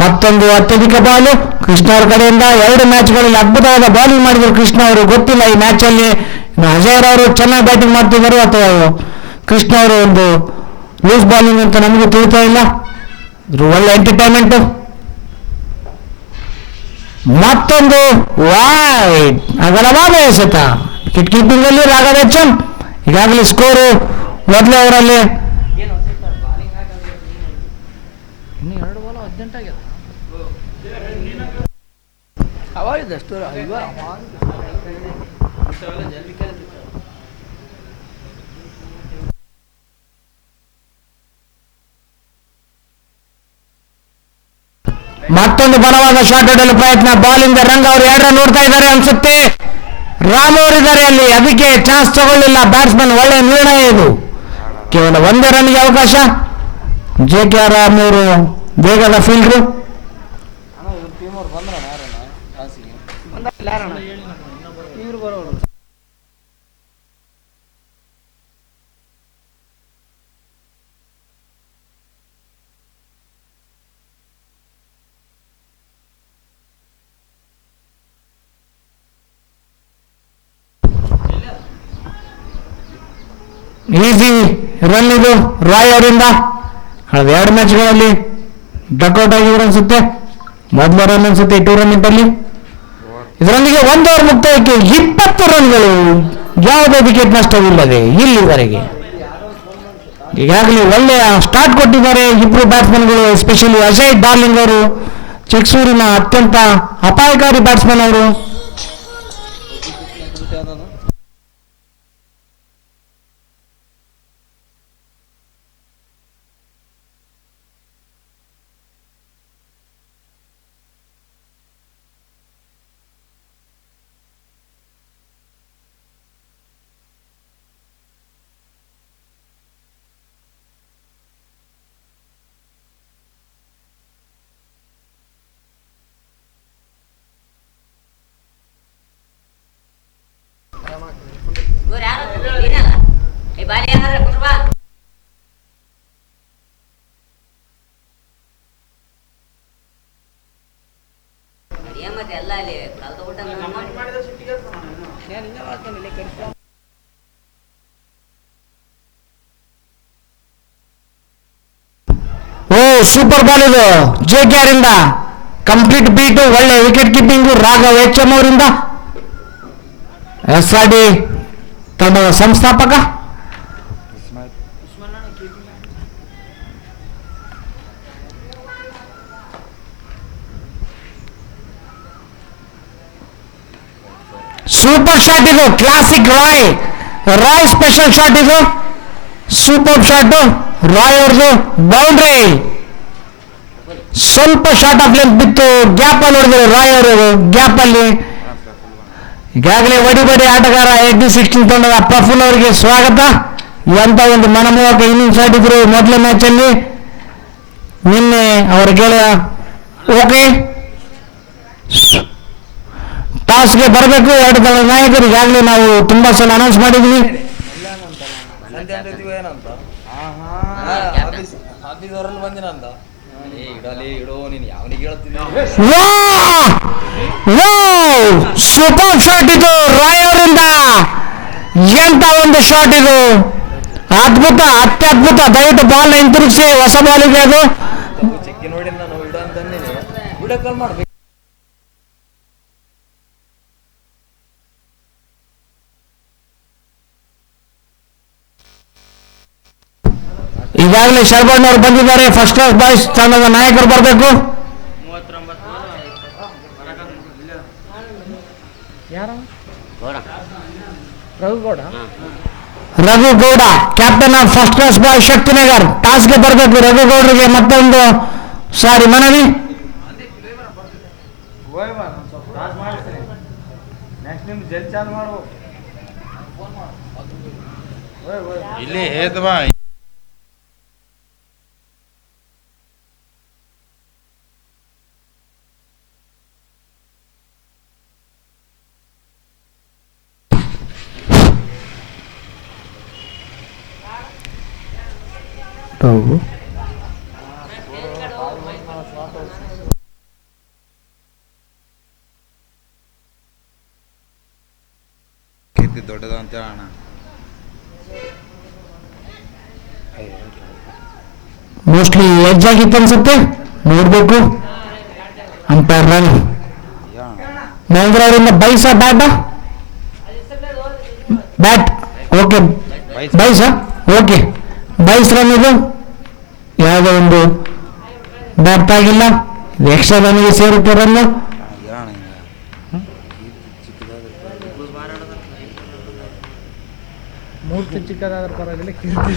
ಮತ್ತೊಂದು ಅತ್ಯಧಿಕ ಬಾಲು ಕೃಷ್ಣ ಅವರ ಕಡೆಯಿಂದ. 2 ಮ್ಯಾಚ್ಗಳಲ್ಲಿ ಅದ್ಭುತವಾದ ಬೌಲಿಂಗ್ ಮಾಡಿದ್ರು ಕೃಷ್ಣ ಅವರು. ಗೊತ್ತಿಲ್ಲ ಈ ಮ್ಯಾಚ್ ಅಲ್ಲಿ ಅಜಯ್ ಅವರು ಚೆನ್ನಾಗಿ ಬ್ಯಾಟಿಂಗ್ ಮಾಡ್ತಿದ್ದಾರೆ ಅಥವಾ ಕೃಷ್ಣ ಅವರು ಒಂದು ಲೂಸ್ ಬಾಲಿಂಗ್ ಅಂತ ನಮಗೂ ತಿಳಿತಾ ಇಲ್ಲ. ಒಳ್ಳೆ ಎಂಟರ್ಟೈನ್ಮೆಂಟ್. ಮತ್ತೊಂದು ವೈಟ್, ಅಗಲವಾದ ಎಸೆತ. ವಿಕೆಟ್ ಕೀಪಿಂಗ್ ಅಲ್ಲಿ ರಾಘವ್ ಎಚ್.ಎಂ. ಈಗಾಗಲೇ ಸ್ಕೋರು ಮೊದಲೇ ಅವರಲ್ಲಿ ಅವಾಗಿದ್ದಷ್ಟು ಮತ್ತೊಂದು ಬಲವಾದ ಶಾಟ್ ಹೊಡೆಯಲು ಪ್ರಯತ್ನ. ಬಾಲಿಂದ ರಂಗ ಅವರು 2 ರನ್ ನೋಡ್ತಾ ಇದ್ದಾರೆ ಅನ್ಸುತ್ತೆ. ರಾಮ್ ಅವರಿದ್ದಾರೆ ಅಲ್ಲಿ, ಅದಕ್ಕೆ ಚಾನ್ಸ್ ತಗೊಳ್ಳಿಲ್ಲ ಬ್ಯಾಟ್ಸ್ಮನ್. ಒಳ್ಳೆಯ ನಿರ್ಣಯ ಇದು. ಕೇವಲ 1 ರನ್ಗೆ ಅವಕಾಶ. JK ರಾಮ್ ಅವರು ವೇಗದ ಫೀಲ್ಡ್ರು. ಇವ್ರು ಬರೋರು ಈಸಿ ರನ್ ಇದು ರಾಯ್ ಅವರಿಂದ. ಕಳೆದ 2 ಮ್ಯಾಚ್ಗಳಲ್ಲಿ ಡಕ್ಔಟ್ ಆಗಿದ್ರು ಅನ್ಸುತ್ತೆ. ಮೊದಲ ರನ್ ಅನ್ಸುತ್ತೆ ಈ ಟೂರ್ನಮೆಂಟ್ ಅಲ್ಲಿ. ಇದರೊಂದಿಗೆ 1 ಓವರ್ ಮುಕ್ತಾಯಕ್ಕೆ 20 ರನ್ಗಳು, ಯಾವುದೇ ವಿಕೆಟ್ ನಷ್ಟವಿಲ್ಲದೆ ಇಲ್ಲಿವರೆಗೆ. ಈಗಾಗಲೇ ಒಳ್ಳೆಯ ಸ್ಟಾರ್ಟ್ ಕೊಟ್ಟಿದ್ದಾರೆ ಇಬ್ಬರು ಬ್ಯಾಟ್ಸ್ಮನ್ಗಳು, ಎಸ್ಪೆಷಲಿ ಅಜಯ್ ಡಾರ್ಲಿಂಗ್ ಅವರು, ಚಿಕ್ಸೂರಿನ ಅತ್ಯಂತ ಅಪಾಯಕಾರಿ ಬ್ಯಾಟ್ಸ್ಮನ್ ಅವರು. ಸೂಪರ್ ಬಾಲ್ ಇದು JKR ಇಂದ. ಕಂಪ್ಲೀಟ್ ಬೀಟು, ಒಳ್ಳೆ ವಿಕೆಟ್ ಕೀಪಿಂಗು ರಾಘವ್ HM ಅವರಿಂದ. SRD ತಂಡದ ಸಂಸ್ಥಾಪಕ. ಸೂಪರ್ ಶಾಟ್ ಇದು, ಕ್ಲಾಸಿಕ್ ರಾಯ್ ಸ್ಪೆಷಲ್ ಶಾಟ್ ಇದು. ಸೂಪರ್ ಶಾಟ್ ರಾಯ್ ಅವ್ರದ್ದು. ಬೌಂಡ್ರಿ ಸ್ವಲ್ಪ ಶಾರ್ಟ್ ಆಫ್ ಲೆಂತ್ ಬಿತ್ತು, ಗ್ಯಾಪ್ ಅಲ್ಲಿ ಹೊಡೆದ್ರು ರಾಯ್ ಅವರು. ಗ್ಯಾಪ್ ಅಲ್ಲಿ ಈಗಾಗಲೇ ವಡಿಬಡಿ ಆಟಗಾರ AB16 ತಂಡದ ಪ್ರಫುಲ್ ಅವರಿಗೆ ಸ್ವಾಗತ. ಎಂತ ಒಂದು ಮನಮೋಹಕ ಇನ್ನಿಂಗ್ಸ್ ಆಡಿದ್ರು ಮೊದಲ ಮ್ಯಾಚ್ ಅಲ್ಲಿ. ನಿನ್ನೆ ಅವರ ಗೆಳೆಯ ಓಕೆ ಟಾಸ್ಗೆ ಬರಬೇಕು 2 ತಂಡದ ನಾಯಕರು. ಈಗಾಗಲೇ ನಾವು ತುಂಬಾ ಸಲ ಅನೌನ್ಸ್ ಮಾಡಿದ್ವಿ. ಸೂಪರ್ ಶಾಟ್ ಇದು ರಾಯ್ ಅವರಿಂದ. ಎಂತ ಒಂದು ಶಾಟ್ ಇದು, ಅದ್ಭುತ, ಅತ್ಯದ್ಭುತ. ದಯವಿಟ್ಟು ಬಾಲ್ ಹಿಂತಿರುಗಿಸಿ, ಹೊಸ ಬಾಲಿಗೆ ಅದು. ಈಗಾಗಲೇ ಶರ್ಬಣ್ಣ ಅವರು ಬಂದಿದ್ದಾರೆ. ಫಸ್ಟ್ ಕ್ಲಾಸ್ ಬಾಯ್ಸ್ ತಂಡದ ನಾಯಕರು ಬರಬೇಕು. Raghu Gowda captain of first class boy Shaktinagar ಟಾಸ್ಗೆ ಬರಬೇಕು. ರಘುಗೌಡರಿಗೆ ಮತ್ತೊಂದು ಸಾರಿ ಮನವಿ. ಇಲ್ಲಿ ಹೇತವಾ ಕೀರ್ತಿ ದೊಡ್ಡದು ಅಂತ ಹೇಳೋಣ. ಮೋಸ್ಟ್ಲಿ ಎಡ್ಜ್ ಆಗಿತ್ತು ಅನ್ಸುತ್ತೆ, ನೋಡ್ಬೇಕು. Umpire run. ಮಹೇಂದ್ರ ಅವರಿಂದ byes bat okay byes okay byes run ಇದು. ಯಾವುದೋ ಒಂದು ಬ್ಯಾಟ್ ಆಗಿಲ್ಲ, ಎಕ್ಸ್ಟ್ರಾ ರನ್ಗೆ ಸೇರುತ್ತೆ ರನ್ನು. ಮೂರ್ತಿ ಚಿಕ್ಕದಾದ್ರ ಪರವಾಗಿಲ್ಲ, ಕೀರ್ತಿ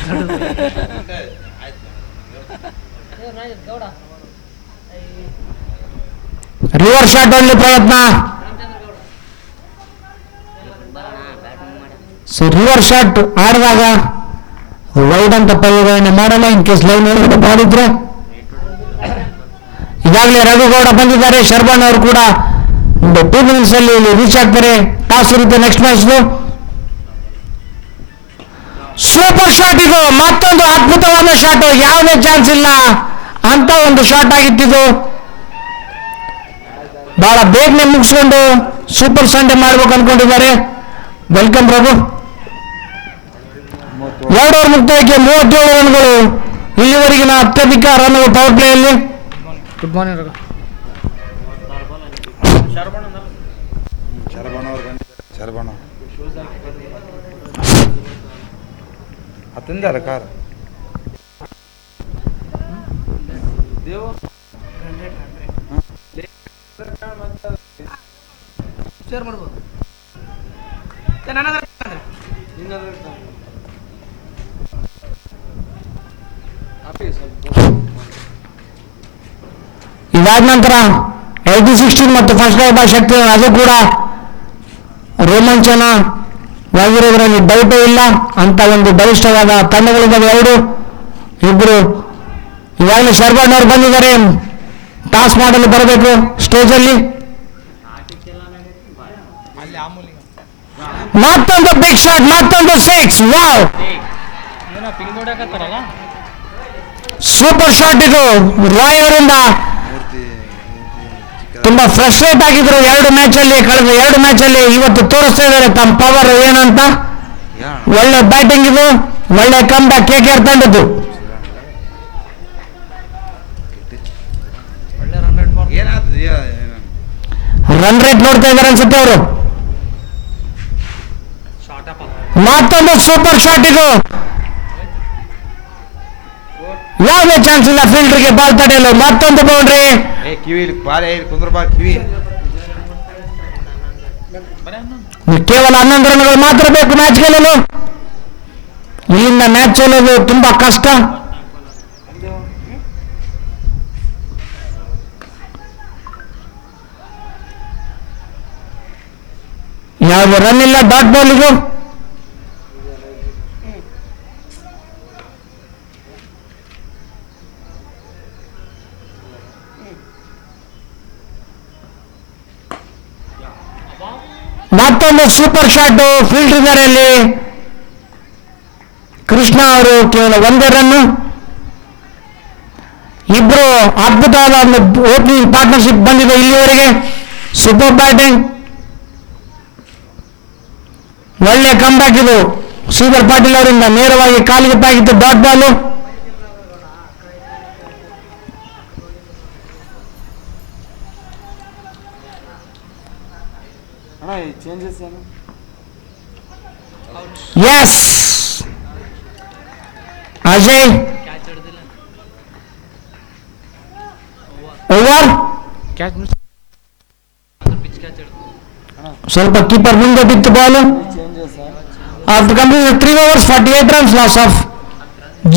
ರಿವರ್ಸ್ ಶಾಟ್ ಒಳ್ಳೆ ಪ್ರಯತ್ನ. ಸೊ ರಿವರ್ಸ್ ಶಾಟ್ ಆಡಿದಾಗ ವೈಡ್ ಅಂತ ಪರಿಗಣನೆ ಮಾಡಲ್ಲ. ಇನ್ ಕೇಸ್ ಲೈನ್ ಒಳಗಡೆ ಮಾಡಿದ್ರೆ ಈಗಾಗಲೇ ರಘುಗೌಡ ಬಂದಿದ್ದಾರೆ. ಶರ್ಬಾನ್ ಅವರು ಕೂಡ ಒಂದು 2 ಮಿನಿಟ್ಸ್ ಅಲ್ಲಿ ರೀಚ್ ಆಗ್ತಾರೆ. ಟಾಸ್ ಇರುತ್ತೆ ನೆಕ್ಸ್ಟ್ ಮ್ಯಾಚ್. ಸೂಪರ್ ಶಾಟ್ ಇದು, ಮತ್ತೊಂದು ಅದ್ಭುತವಾದ ಶಾಟ್, ಯಾವುದೇ ಚಾನ್ಸ್ ಇಲ್ಲ ಅಂತ ಒಂದು ಶಾಟ್ ಆಗಿತ್ತಿದು. ಬಹಳ ಬೇಗನೆ ಮುಗಿಸ್ಕೊಂಡು ಸೂಪರ್ ಸಂಡೇ ಮಾಡ್ಬೇಕು ಅನ್ಕೊಂಡಿದ್ದಾರೆ. ವೆಲ್ಕಮ್ ಪ್ರಭು. 2 ಓವರ್ ಮುಕ್ತಾಯಕ್ಕೆ 37 ರನ್ಗಳು, ಇಲ್ಲಿವರೆಗಿನ ಅತ್ಯಧಿಕ ರನ್ ಪವರ್ ಪ್ಲೇಯಲ್ಲಿ. Good morning Raghu. ಶರಬಣ ಹತ್ತಿಂದಾರ ಕಾರ್ ಶೇರ್ ಮಾಡ್ಬೋದು. ಇದಾದ ನಂತರ 16 ಮತ್ತು ಫಸ್ಟ್ ಶಕ್ತಿ ಅದು ಕೂಡ ರೋಮಾಂಚನವಾಗಿರೋದ್ರಲ್ಲಿ ಡೌಟೇ ಇಲ್ಲ. ಅಂತ ಒಂದು ಬಲಿಷ್ಠವಾದ ತಂಡಗಳಿದ್ದಾವೆ ಎರಡು. ಇಬ್ಬರು ಈಗಾಗಲೇ ಶರ್ಬಾನ್ ಅವರು ಬಂದಿದ್ದಾರೆ, ಟಾಸ್ ಮಾಡಲು ಬರಬೇಕು ಸ್ಟೇಜಲ್ಲಿ. ಮತ್ತೊಂದು ಬಿಗ್ ಶಾಟ್, ಮತ್ತೊಂದು 6. ವಾವ್, ಪಿಂಗ್ ನೋಡಕತ್ತಾರಲ್ಲ. ಸೂಪರ್ ಶಾಟ್ ಇದು ರಾಯ್ ಅವರಿಂದ. ತುಂಬಾ ಫ್ರಸ್ಟ್ರೇಟ್ ಆಗಿದ್ರು ಕಳೆದ 2 ಮ್ಯಾಚ್ ಅಲ್ಲಿ. ಇವತ್ತು ತೋರಿಸ್ತಾ ಇದ್ದಾರೆ ತಮ್ಮ ಪವರ್ ಏನಂತ. ಒಳ್ಳೆ ಬ್ಯಾಟಿಂಗ್ ಇದು, ಒಳ್ಳೆ ಕಮ್ ಬ್ಯಾಕ್ KKR ತಂಡದ್ದು. ರನ್ ರೇಟ್ ನೋಡ್ತಾ ಇದ್ದಾರೆ ಅನ್ಸುತ್ತೆ ಅವರು. ಮತ್ತೊಂದು ಸೂಪರ್ ಶಾಟ್ ಇದು, ಯಾವುದೇ ಚಾನ್ಸ್ ಇಲ್ಲ ಫೀಲ್ಡರ್ಗೆ ಬಾಲ್ ತಡೆಯಲು. ಮತ್ತೊಂದು ಬೌಂಡ್ರಿ. ಕೇವಲ 11 ರನ್ಗಳು ಮಾತ್ರ ಬೇಕು ಮ್ಯಾಚ್ ಗೆಲ್ಲಲು. ಇಲ್ಲಿಂದ ಮ್ಯಾಚ್ ಗೆಲ್ಲೋದು ತುಂಬಾ ಕಷ್ಟ. ಯಾವುದೇ ರನ್ ಇಲ್ಲ, ಡಾಟ್ ಬಾಲ್ ಇದು. ಮತ್ತೊಂದು ಸೂಪರ್ ಶಾಟ್. ಫೀಲ್ಡ್ ಇದ್ದಾರೆ ಅಲ್ಲಿ ಕೃಷ್ಣ ಅವರು, ಕೇವಲ 1 ರನ್. ಇಬ್ರು ಅದ್ಭುತವಾದ ಒಂದು ಓಪನಿಂಗ್ ಪಾರ್ಟ್ನರ್ಶಿಪ್ ಬಂದಿದೆ ಇಲ್ಲಿವರೆಗೆ. ಸೂಪರ್ ಬ್ಯಾಟಿಂಗ್, ಒಳ್ಳೆ ಕಮ್ ಬ್ಯಾಕ್ ಇದು ಶ್ರೀಧರ್ ಪಾಟೀಲ್ ಅವರಿಂದ. ನೇರವಾಗಿ ಕಾಲಿಗೆ ತಾಗಿತ್ತು dot ball. Yes Ajay over. ಸ್ವಲ್ಪ ಕೀಪರ್ ಮುಂದೆ ಬಿತ್ತು ball. After complete 3 overs 48 runs, loss of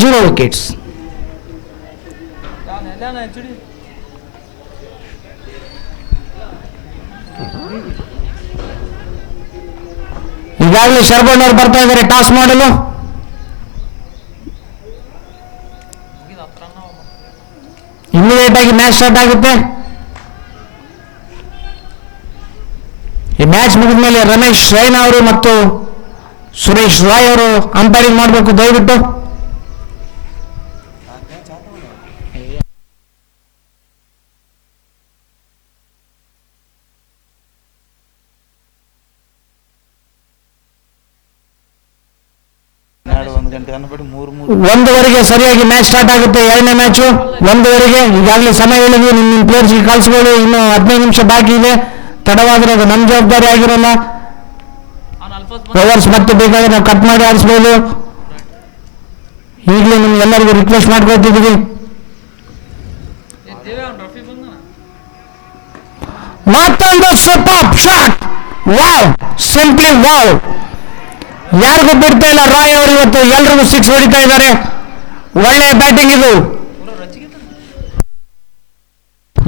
0 wickets. ಈಗಾಗಲೇ ಶರ್ಬಾನ್ ಅವರು ಬರ್ತಾ ಇದ್ದಾರೆ ಟಾಸ್ ಮಾಡಲು. ಇಮಿಡಿಯೇಟ್ ಆಗಿ ಮ್ಯಾಚ್ ಸ್ಟಾರ್ಟ್ ಆಗುತ್ತೆ. ಈ ಮ್ಯಾಚ್ ಮುಗಿದ ಮೇಲೆ ರಮೇಶ್ ರೈನಾ ಅವರು ಮತ್ತು ಸುರೇಶ್ ರಾಯ್ ಅವರು ಅಂಪೈರಿಂಗ್ ಮಾಡಬೇಕು ದಯವಿಟ್ಟು. ಒಂದುವರೆಗೆ ಸರಿಯಾಗಿ ಮ್ಯಾಚ್ ಸ್ಟಾರ್ಟ್ ಆಗುತ್ತೆ. 2ನೇ ಮ್ಯಾಚು 1:00 ಈಗಾಗಲೇ ಸಮಯ ಹೇಳಿದ್ವಿ. ನಿಮ್ಮ ಪ್ಲೇಯರ್ಸ್ಗೆ ಕಳಿಸ್ಕೊಳ್ಳಿ, ಇನ್ನು 15 ನಿಮಿಷ ಬಾಕಿ ಇದೆ. ತಡವಾದ್ರೆ ಅದು ನಮ್ಮ ಜವಾಬ್ದಾರಿ ಆಗಿರಲ್ಲ. ಓವರ್ಸ್ ಮತ್ತೆ ಬೇಕಾದ್ರೆ ನಾವು ಕಟ್ ಮಾಡಿ ಆಡಿಸ್ಬೋದು. ಈಗಲೇ ನಿಮ್ಗೆಲ್ಲರಿಗೂ ರಿಕ್ವೆಸ್ಟ್ ಮಾಡ್ಕೊಳ್ತಿದ್ದೀವಿ. ಮತ್ತೊಂದು super shot. Wow, simply wow. ಯಾರಿಗೂ ಬಿಡ್ತಾ ಇಲ್ಲ ರಾಯ್ ಅವರು ಇವತ್ತು, ಎಲ್ರಿಗೂ 6 ಹೊಡಿತಾ ಇದ್ದಾರೆ. ಒಳ್ಳೆ ಬ್ಯಾಟಿಂಗ್ ಇದು.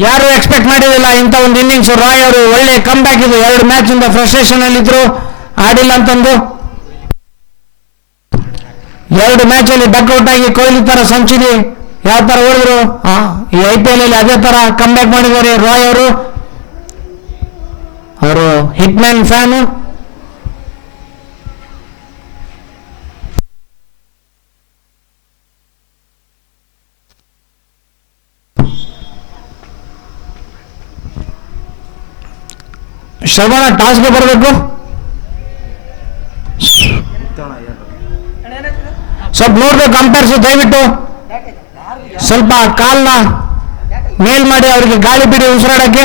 ಯಾರು ಎಕ್ಸ್ಪೆಕ್ಟ್ ಮಾಡಿರಲಿಲ್ಲ ಇಂಥ ಒಂದು ಇನ್ನಿಂಗ್ಸ್. ರಾಯ್ ಅವರು ಒಳ್ಳೆ ಕಮ್ ಬ್ಯಾಕ್ ಇದು. 2 ಮ್ಯಾಚ್ ಇಂದ ಫ್ರಸ್ಟ್ರೇಷನ್ ಅಲ್ಲಿ ಇದ್ರು, ಆಡಿಲ್ಲ ಅಂತಂದು 2 ಮ್ಯಾಚ್ ಅಲ್ಲಿ ಡಕ್ಔಟ್ ಆಗಿ ಕೊಹ್ಲಿ ತರ ಸೆಂಚುರಿ ಯಾವ ತರ ಹೊಡೆದ್ರು, ಈ IPL ಅಲ್ಲಿ ಅದೇ ತರ ಕಮ್ ಬ್ಯಾಕ್ ಮಾಡಿದ್ದಾರೆ ರಾಯ್ ಅವರು. ಅವರು ಹಿಟ್ಮ್ಯಾನ್ ಫ್ಯಾನು. ಶ್ರವಣ ಟಾಸ್ಗೆ ಬರಬೇಕು. ಸ್ವಲ್ಪ ನೋಡ್ಬೇಕು ಅಂಪೈರ್ಸ್, ದಯವಿಟ್ಟು ಸ್ವಲ್ಪ ಕಾಲ್ನ ಮೇಲ್ ಮಾಡಿ ಅವರಿಗೆ ಗಾಳಿ ಬಿಡಿ, ಉಸಿರಾಡಕ್ಕೆ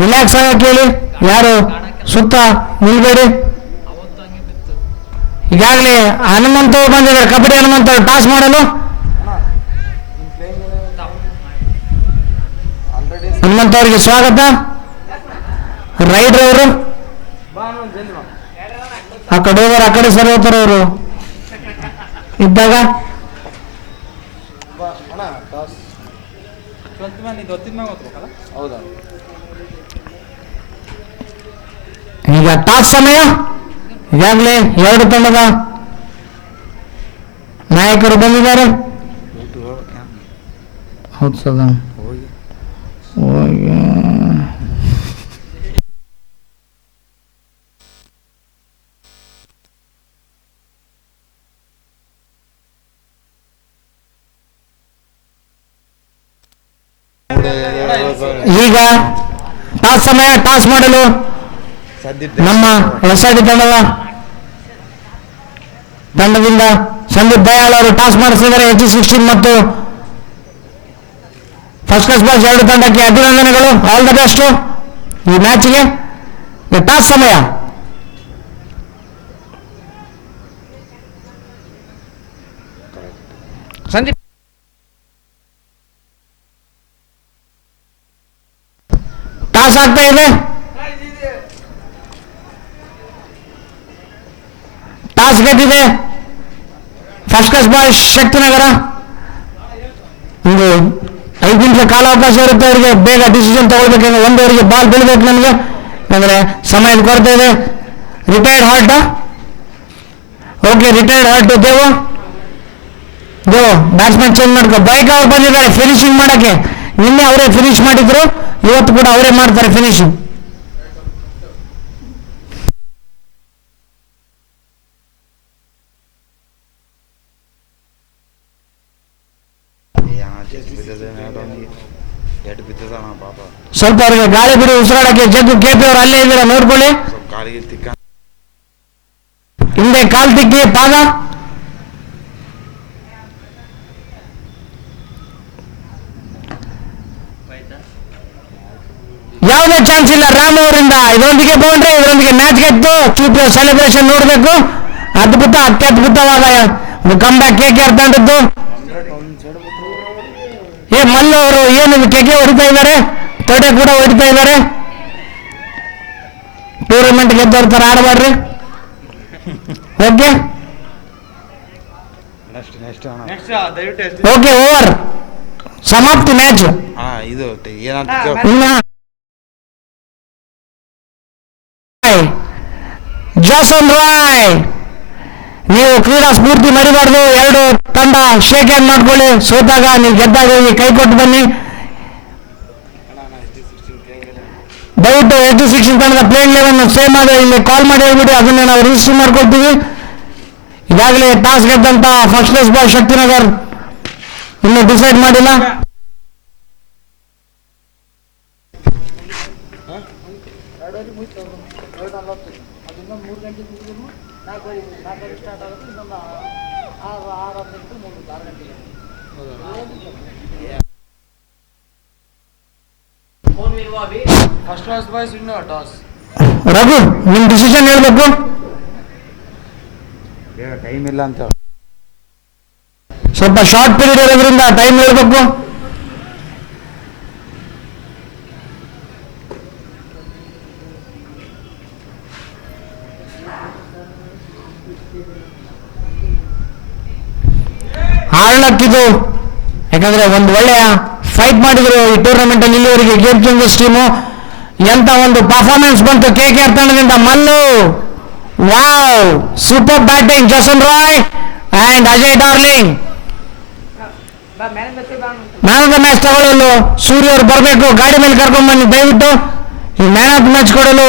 ರಿಲ್ಯಾಕ್ಸ್ ಆಗಕ್ಕೆ ಹೇಳಿ. ಯಾರು ಸುತ್ತ ನಿಲ್ಬೇಡಿ. ಈಗಾಗಲೇ ಹನುಮಂತ ಬಂದಿದ್ದಾರೆ, ಕಬಡ್ಡಿ ಹನುಮಂತ ಟಾಸ್ ಮಾಡಲು. ಹನುಮಂತ ಅವರಿಗೆ ಸ್ವಾಗತ. ರೈಡರ್ ಅವರು ಆ ಕಡೆ ಹೋಗೋರು, ಆ ಕಡೆ ಸರಿ ಹೋಗ್ತಾರೆ ಅವರು ಇದ್ದಾಗ. ಈಗ ಟಾಸ್ ಸಮಯ. ಈಗಾಗಲೇ 2 ತಂಡದ ನಾಯಕರು ಬಂದಿದ್ದಾರೆ. ಹೌದು ಸದ ಈಗ ಟಾಸ್ ಸಮಯ. ಟಾಸ್ ಮಾಡಲು ನಮ್ಮ SRD ತಂಡದಿಂದ ಸಂದೀಪ್ ದಯಾಳ್ ಅವರು ಟಾಸ್ ಮಾಡಿಸಿದ್ದಾರೆ. HG16 ಮತ್ತು ಫಸ್ಟ್ ಕ್ಲಾಸ್ ಬಾಯ್ಸ್ 2 ತಂಡಕ್ಕೆ ಅಭಿನಂದನೆಗಳು. ಆಲ್ ದ ಬೆಸ್ಟ್ ಈ ಮ್ಯಾಚ್ಗೆ. ಟಾಸ್ ಸಮಯ. ಸಂದೀಪ್ ಟಾಸ್ ಆಗ್ತಾ ಇದೆ. ಟಾಸ್ ಗೆದ್ದಿದೆ ಫಸ್ಟ್ ಕ್ಲಾಸ್ ಬಾಯ್ಸ್ ಶಕ್ತಿನಗರ. ಒಂದು 5 ನಿಮಿಷ ಕಾಲಾವಕಾಶ ಇರುತ್ತೆ ಅವರಿಗೆ, ಬೇಗ ಡಿಸಿಷನ್ ತಗೊಳ್ಬೇಕಂದ್ರೆ. 1 ಓವರ್ಗೆ ಬಾಲ್ ಬೀಳ್ಬೇಕು ನಮಗೆ, ಅಂದರೆ ಸಮಯದ ಕೊರತೆ ಇದೆ. Retired hurt, okay retired hurt. Devu batsman change ಮಾಡ್ಕೊ. ಬೈಕ್ ಅವ್ರು ಬಂದಿದ್ದಾರೆ ಫಿನಿಶಿಂಗ್ ಮಾಡಕ್ಕೆ. ನಿನ್ನೆ ಅವರೇ ಫಿನಿಶ್ ಮಾಡಿದ್ರು, ಇವತ್ತು ಕೂಡ ಅವರೇ ಮಾಡ್ತಾರೆ ಫಿನಿಶಿಂಗ್. ಸ್ವಲ್ಪ ಅವರಿಗೆ ಗಾಳಿ ಬಿಡಿ, ಉಸಿರಾಡಕ್ಕೆ. ಜಗ್ಗು KP ಅವರು ಅಲ್ಲೇ ಇದ್ದೀರಾ, ನೋಡ್ಕೊಳ್ಳಿ. ಹಿಂದೆ ಕಾಲ್ ತಿಕ್ಕಿ, ಪಾದ ಯಾವುದೇ ಚಾನ್ಸ್ ಇಲ್ಲ ರಾಮ್ ಅವರಿಂದ. ಇದರೊಂದಿಗೆ ಬೌಂಡ್ರಿ, ಇದರೊಂದಿಗೆ ಮ್ಯಾಚ್ ಗೆದ್ದು ಚೂಪಿ ಸೆಲೆಬ್ರೇಷನ್ ನೋಡಬೇಕು. ಅದ್ಭುತ, ಅತ್ಯದ್ಭುತವಾದ ಕಮ್ ಬ್ಯಾಕ್ KKR ತಂಡದ್ದು. ಮಲ್ಲು ಅವರು ಏನು KK ಹೊಡಿತಾ ಇದ್ದಾರೆ, ತೊಡೆ ಕೂಡ ಹೊಡಿತಾ ಇದ್ದಾರೆ. ಟೂರ್ನಮೆಂಟ್ ಗೆದ್ದವ್ರ ತರ ಆಡಬಾರ್ರಿ. ಓಕೆ ಓಕೆ, ಓವರ್ ಸಮಾಪ್ತಿ ಮ್ಯಾಚ್. ಜಾಸನ್ ರಾಯ್, ನೀವು ಕ್ರೀಡಾ ಸ್ಫೂರ್ತಿ ಮರಿಬಾರ್ದು. 2 ತಂಡ ಶೇಕ್ ಹ್ಯಾಂಡ್ ಮಾಡ್ಕೊಳ್ಳಿ. ಸೋತಾಗ ನೀವು ಗೆದ್ದಾಗ ಹೋಗಿ ಕೈ ಕೊಟ್ಟು ಬನ್ನಿ. ದಯವಿಟ್ಟು HG16 ತಂಡದ ಪ್ಲೇಯಿಂಗ್ 11 ಸೇಮ್ ಆದ್ರೆ ಇಲ್ಲಿ ಕಾಲ್ ಮಾಡಿ ಹೇಳ್ಬಿಡಿ, ಅದನ್ನ ನಾವು ರಿಜಿಸ್ಟರ್ ಮಾಡ್ಕೊಳ್ತೀವಿ. ಈಗಾಗಲೇ ಟಾಸ್ ಗೆದ್ದಂತ ಫಸ್ಟ್ ಕ್ಲಾಸ್ ಬಾಯ್ ಶಕ್ತಿನಗರ್ ಇನ್ನೂ ಡಿಸೈಡ್ ಮಾಡಿಲ್ಲ. ಫಸ್ಟ್ ಕ್ಲಾಸ್ ಬಾಯ್ಸ್ ಇನ್ನೂ ಟಾಸ್. ರಘು, ನಿಮ್ ಡಿಸಿಷನ್ ಹೇಳ್ಬೇಕು. ಟೈಮ್ ಇಲ್ಲ ಅಂತ ಸ್ವಲ್ಪ ಶಾರ್ಟ್ ಪೀರಿಯಡ್ ಇರೋದ್ರಿಂದ ಟೈಮ್ ಹೇಳ್ಬೇಕು. ಆಡ್ಲಕ್ಕಿದು, ಯಾಕಂದ್ರೆ ಒಂದು ಒಳ್ಳೆಯ ಫೈಟ್ ಮಾಡಿದ್ರು ಈ ಟೂರ್ನಮೆಂಟ್ ಅಲ್ಲಿ ಇಲ್ಲಿವರೆಗೆ ಗೇಮ್ ಚೇಂಜರ್ಸ್ ಟೀಮು. ಎಂತ ಒಂದು ಪರ್ಫಾರ್ಮೆನ್ಸ್ ಬಂತು KKR ತಂಡದಿಂದ. Mallu, wow, super batting Jason Roy and Ajay darling. Man of the match ತಗೊಳ್ಳಲು ಸೂರ್ಯ ಅವರು ಬರಬೇಕು, ಗಾಡಿ ಮೇಲೆ ಕರ್ಕೊಂಡ್ ಬನ್ನಿ ದಯವಿಟ್ಟು. ಈ ಮ್ಯಾನ್ ಆಫ್ ದ ಮ್ಯಾಚ್ ಕೊಡಲು